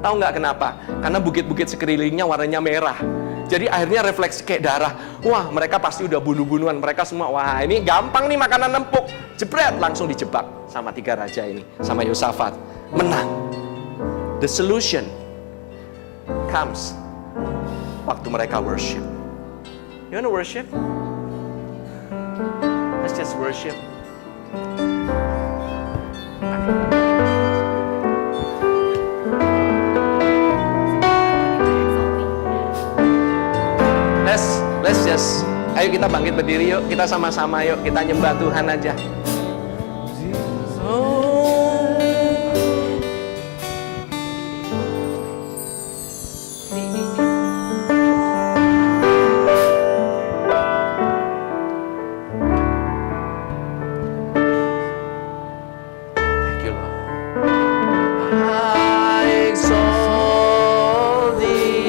Tahu nggak kenapa? Karena bukit-bukit sekelilingnya warnanya merah. Jadi airnya refleksi kayak darah. Wah, mereka pasti udah bunuh-bunuhan. Mereka semua, wah ini gampang nih makanan empuk. Jebret, langsung dijebak sama 3 raja ini, sama Yosafat. Menang. The solution comes waktu mereka worship. You wanna worship? Let's just worship. Let's just, ayo kita bangkit berdiri yuk, kita sama-sama yuk, kita nyembah Tuhan aja. I exalt thee.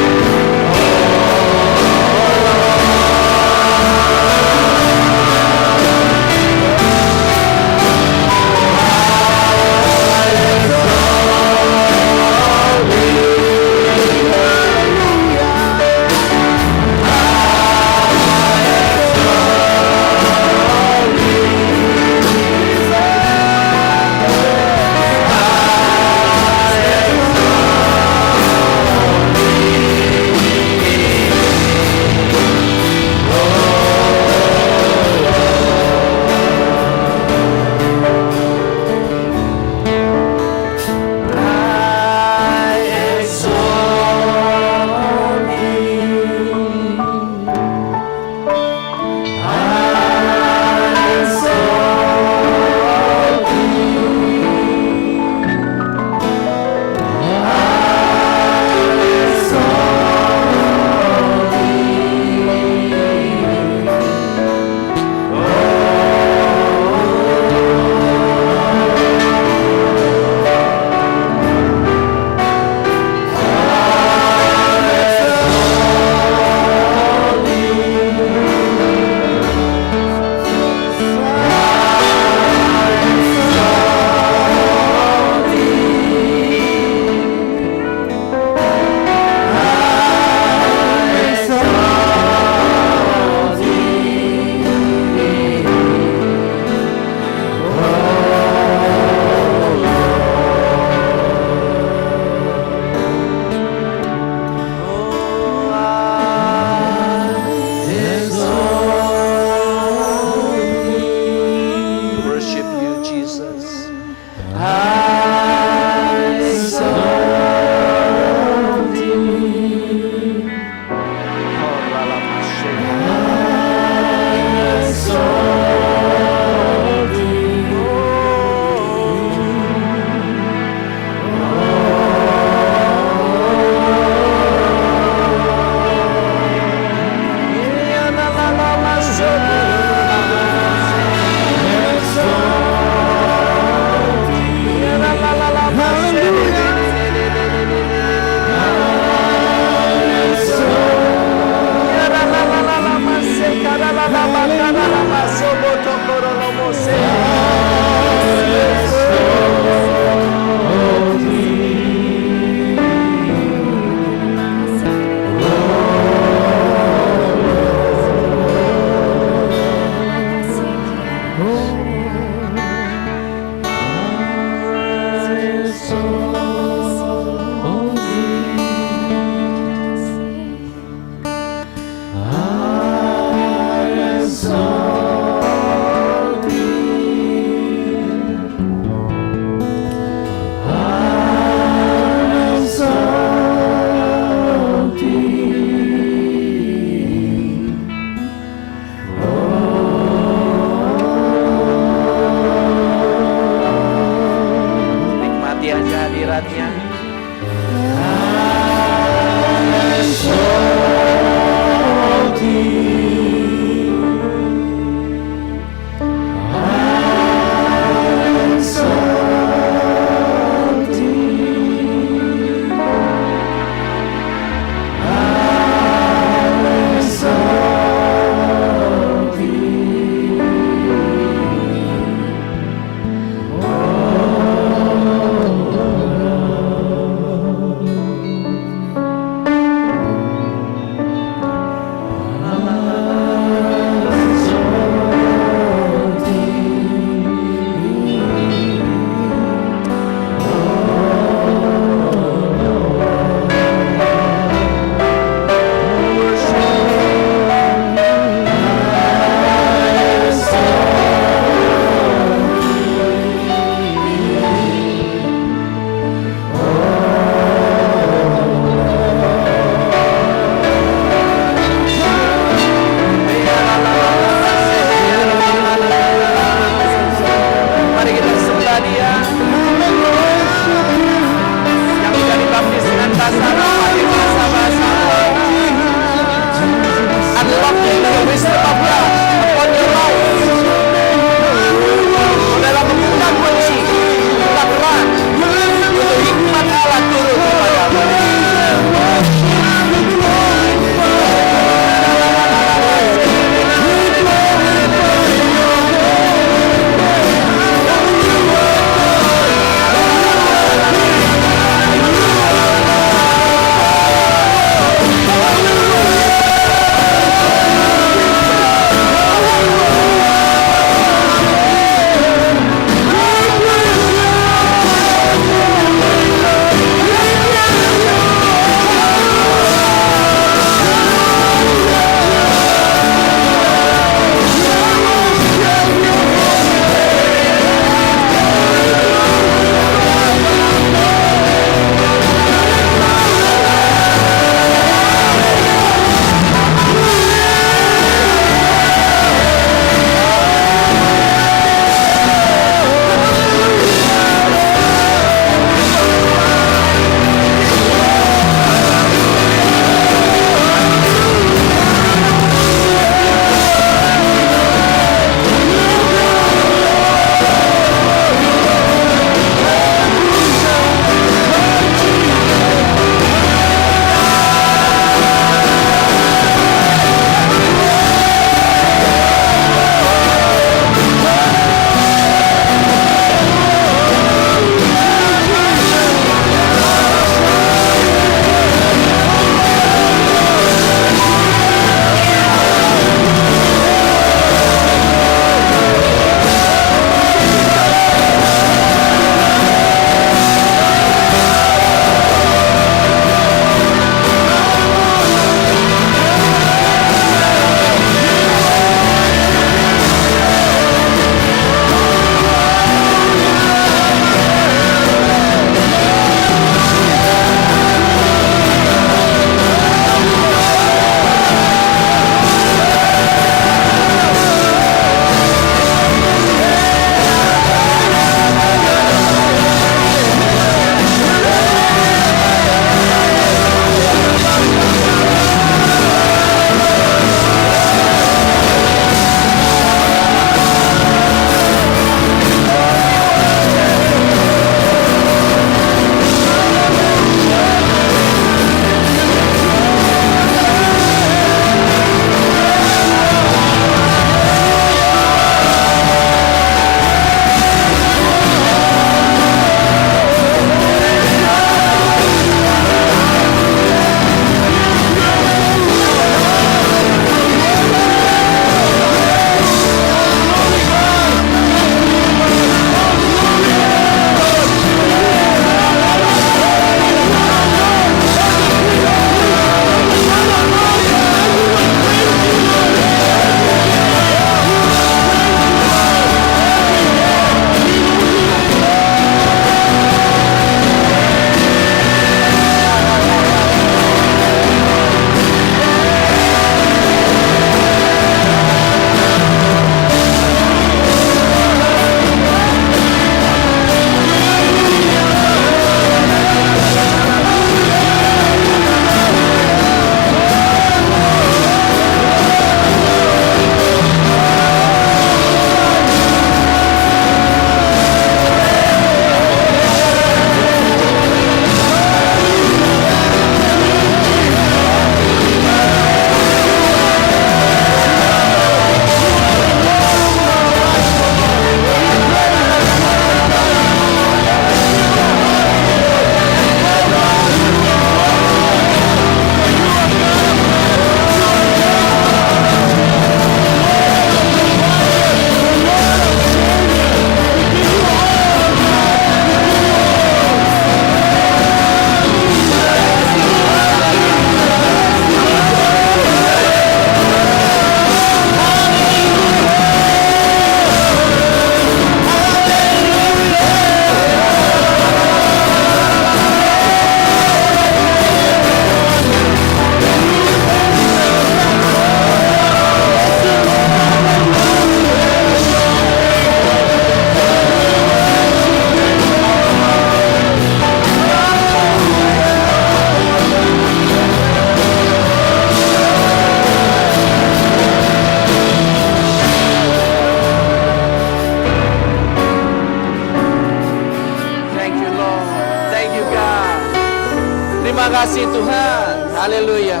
kasih Tuhan. Haleluya.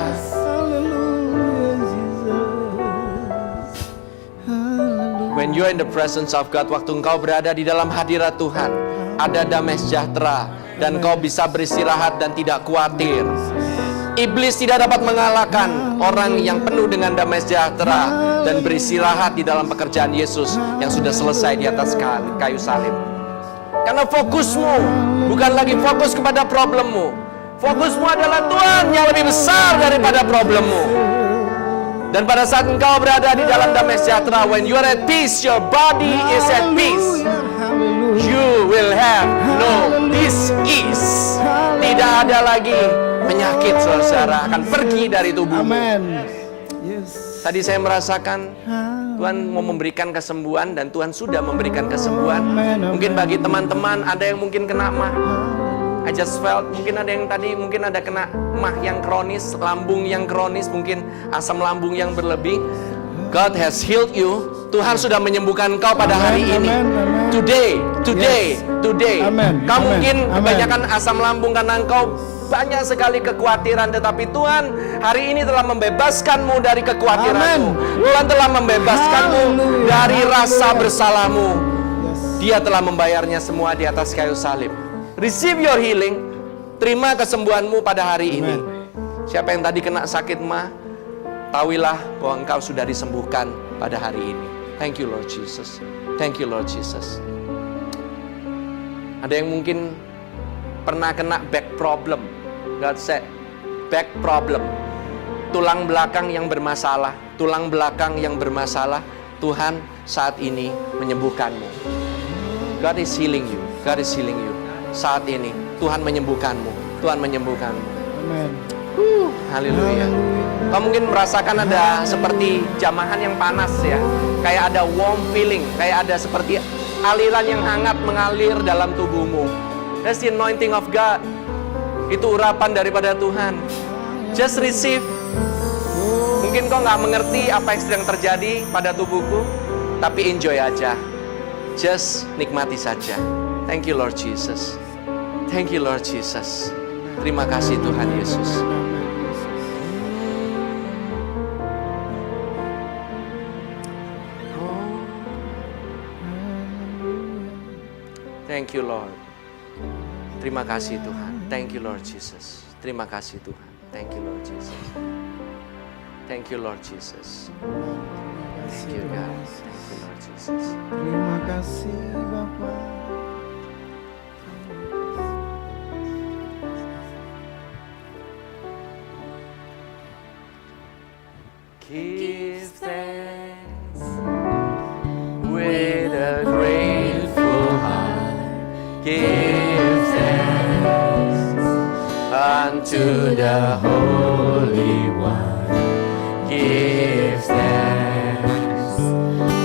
When you're in the presence of God, waktu engkau berada di dalam hadirat Tuhan, ada damai sejahtera dan engkau bisa beristirahat dan tidak khawatir. Iblis tidak dapat mengalahkan orang yang penuh dengan damai sejahtera dan beristirahat di dalam pekerjaan Yesus yang sudah selesai di atas kayu salib. Karena fokusmu bukan lagi fokus kepada problemmu. Fokusmu adalah Tuhan yang lebih besar daripada problemmu. Dan pada saat engkau berada di dalam damai sejahtera, when you are at peace, your body is at peace. You will have no disease. Tidak ada lagi penyakit, saudara, akan pergi dari tubuhmu. Tadi saya merasakan Tuhan mau memberikan kesembuhan dan Tuhan sudah memberikan kesembuhan. Mungkin bagi teman-teman ada yang mungkin kena mah. I just felt mungkin ada yang tadi mungkin ada kena mah yang kronis, lambung yang kronis, mungkin asam lambung yang berlebih. God has healed you. Tuhan sudah menyembuhkan kau pada hari ini. Today. Kamu mungkin kebanyakan asam lambung karena engkau banyak sekali kekhawatiran, tetapi Tuhan hari ini telah membebaskanmu dari kekhawatiranmu. Tuhan telah membebaskanmu dari rasa bersalahmu. Dia telah membayarnya semua di atas kayu salib. Receive your healing. Terima kesembuhanmu pada hari ini. Siapa yang tadi kena sakit mah, tahuilah bahwa engkau sudah disembuhkan pada hari ini. Thank you Lord Jesus. Thank you Lord Jesus. Ada yang mungkin pernah kena back problem. God said, back problem. Tulang belakang yang bermasalah. Tulang belakang yang bermasalah. Tuhan saat ini menyembuhkanmu. God is healing you. God is healing you. Saat ini Tuhan menyembuhkanmu. Tuhan menyembuhkanmu. Amen. Haleluya. Kamu mungkin merasakan ada seperti jamahan yang panas ya. Kayak ada warm feeling. Kayak ada seperti aliran yang hangat mengalir dalam tubuhmu. That's the anointing of God. Itu urapan daripada Tuhan. Just receive. Mungkin kau nggak mengerti apa yang sedang terjadi pada tubuhku, tapi enjoy aja. Just nikmati saja. Thank you Lord Jesus. Thank you Lord Jesus. Terima kasih Tuhan Yesus. Thank you Lord. Terima kasih Tuhan. Thank you Lord Jesus. Terima kasih Tuhan. Thank you Lord Jesus. Thank you Lord Jesus. Thank you God. Thank you Lord Jesus. Terima kasih Bapa. Give thanks with a grateful heart. Give thanks unto the Holy One. Give thanks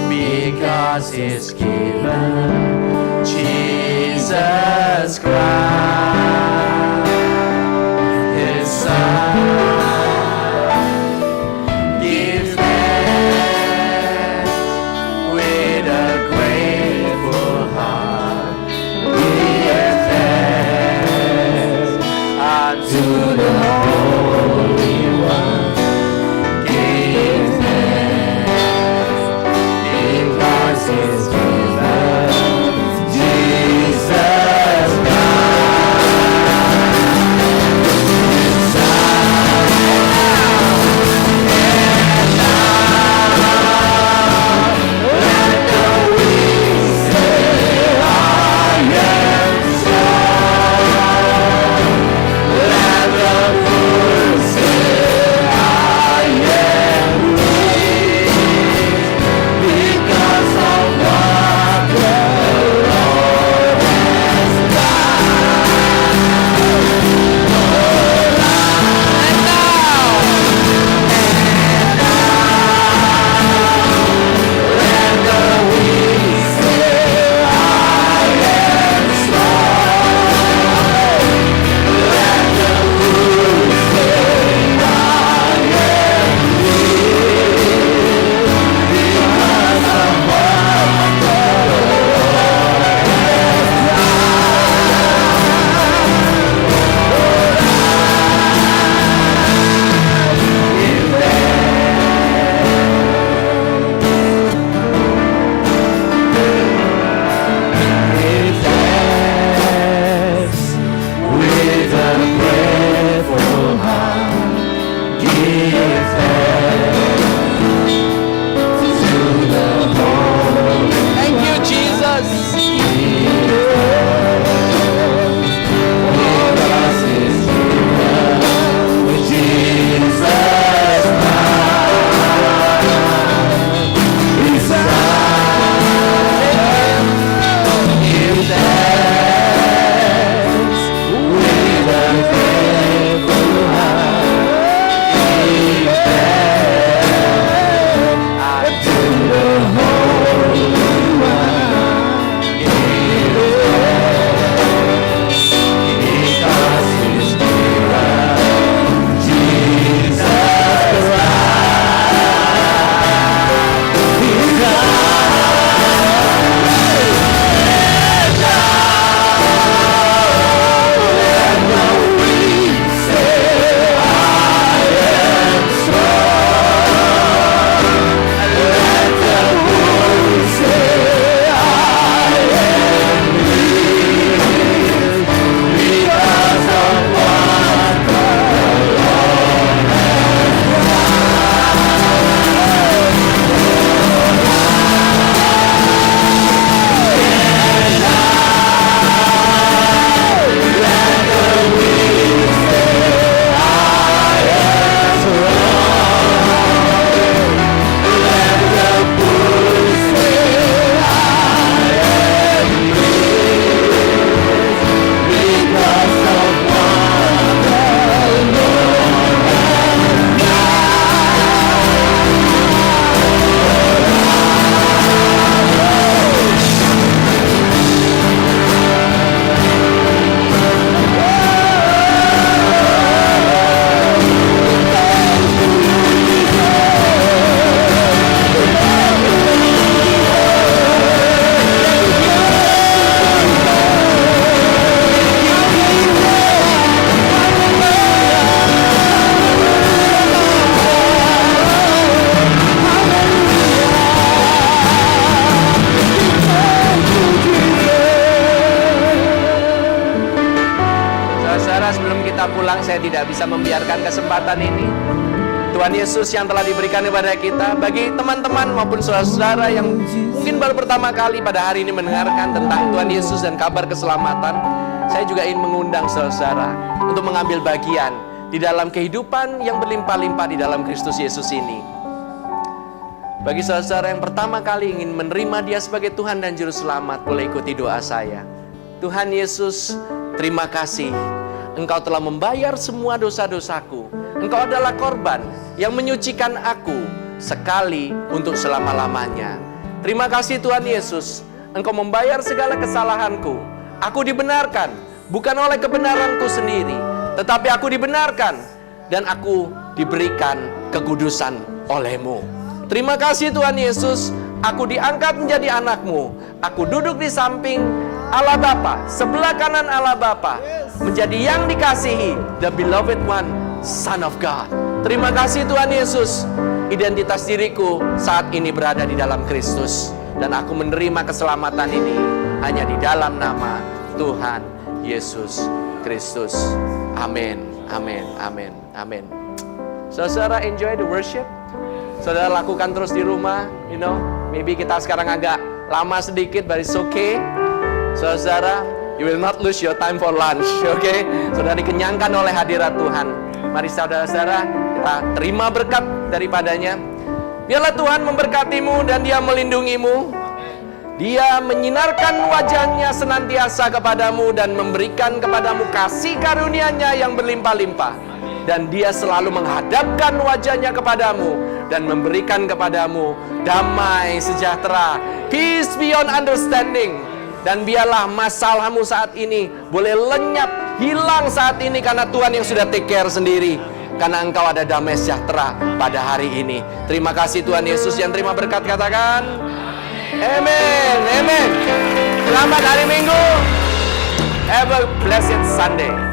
because He's given Jesus Christ, His Son. Jesus. tidak bisa membiarkan kesempatan ini. Tuhan Yesus yang telah diberikan kepada kita, bagi teman-teman maupun saudara-saudara yang mungkin baru pertama kali pada hari ini mendengarkan tentang Tuhan Yesus dan kabar keselamatan, saya juga ingin mengundang saudara-saudara untuk mengambil bagian di dalam kehidupan yang berlimpah-limpah di dalam Kristus Yesus ini. Bagi saudara-saudara yang pertama kali ingin menerima Dia sebagai Tuhan dan Juru Selamat, boleh ikuti doa saya. Tuhan Yesus, terima kasih. Engkau telah membayar semua dosa-dosaku. Engkau adalah korban yang menyucikan aku sekali untuk selama-lamanya. Terima kasih Tuhan Yesus, Engkau membayar segala kesalahanku. Aku dibenarkan, bukan oleh kebenaranku sendiri, tetapi aku dibenarkan dan aku diberikan kekudusan oleh-Mu. Terima kasih Tuhan Yesus, aku diangkat menjadi anak-Mu. Aku duduk di samping Allah Bapa, sebelah kanan Allah Bapa, menjadi yang dikasihi, the beloved one, Son of God. Terima kasih Tuhan Yesus, identitas diriku saat ini berada di dalam Kristus, dan aku menerima keselamatan ini hanya di dalam nama Tuhan Yesus Kristus. Amin, amin, amin, amin. Saudara, enjoy the worship. Saudara, lakukan terus di rumah. Maybe kita sekarang agak lama sedikit, but it's okay. Saudara, you will not lose your time for lunch, okay? Saudara dikenyangkan oleh hadirat Tuhan. Mari saudara-saudara, kita terima berkat daripadanya. Biarlah Tuhan memberkatimu dan Dia melindungimu. Dia menyinarkan wajahnya senantiasa kepadamu dan memberikan kepadamu kasih karunia-Nya yang berlimpah-limpah. Dan Dia selalu menghadapkan wajahnya kepadamu dan memberikan kepadamu damai sejahtera, peace beyond understanding. Dan biarlah masalahmu saat ini boleh lenyap, hilang saat ini, karena Tuhan yang sudah take care sendiri. Karena engkau ada damai sejahtera pada hari ini. Terima kasih Tuhan Yesus. Yang terima berkat katakan amen, amen. Selamat hari Minggu. Have a blessed Sunday.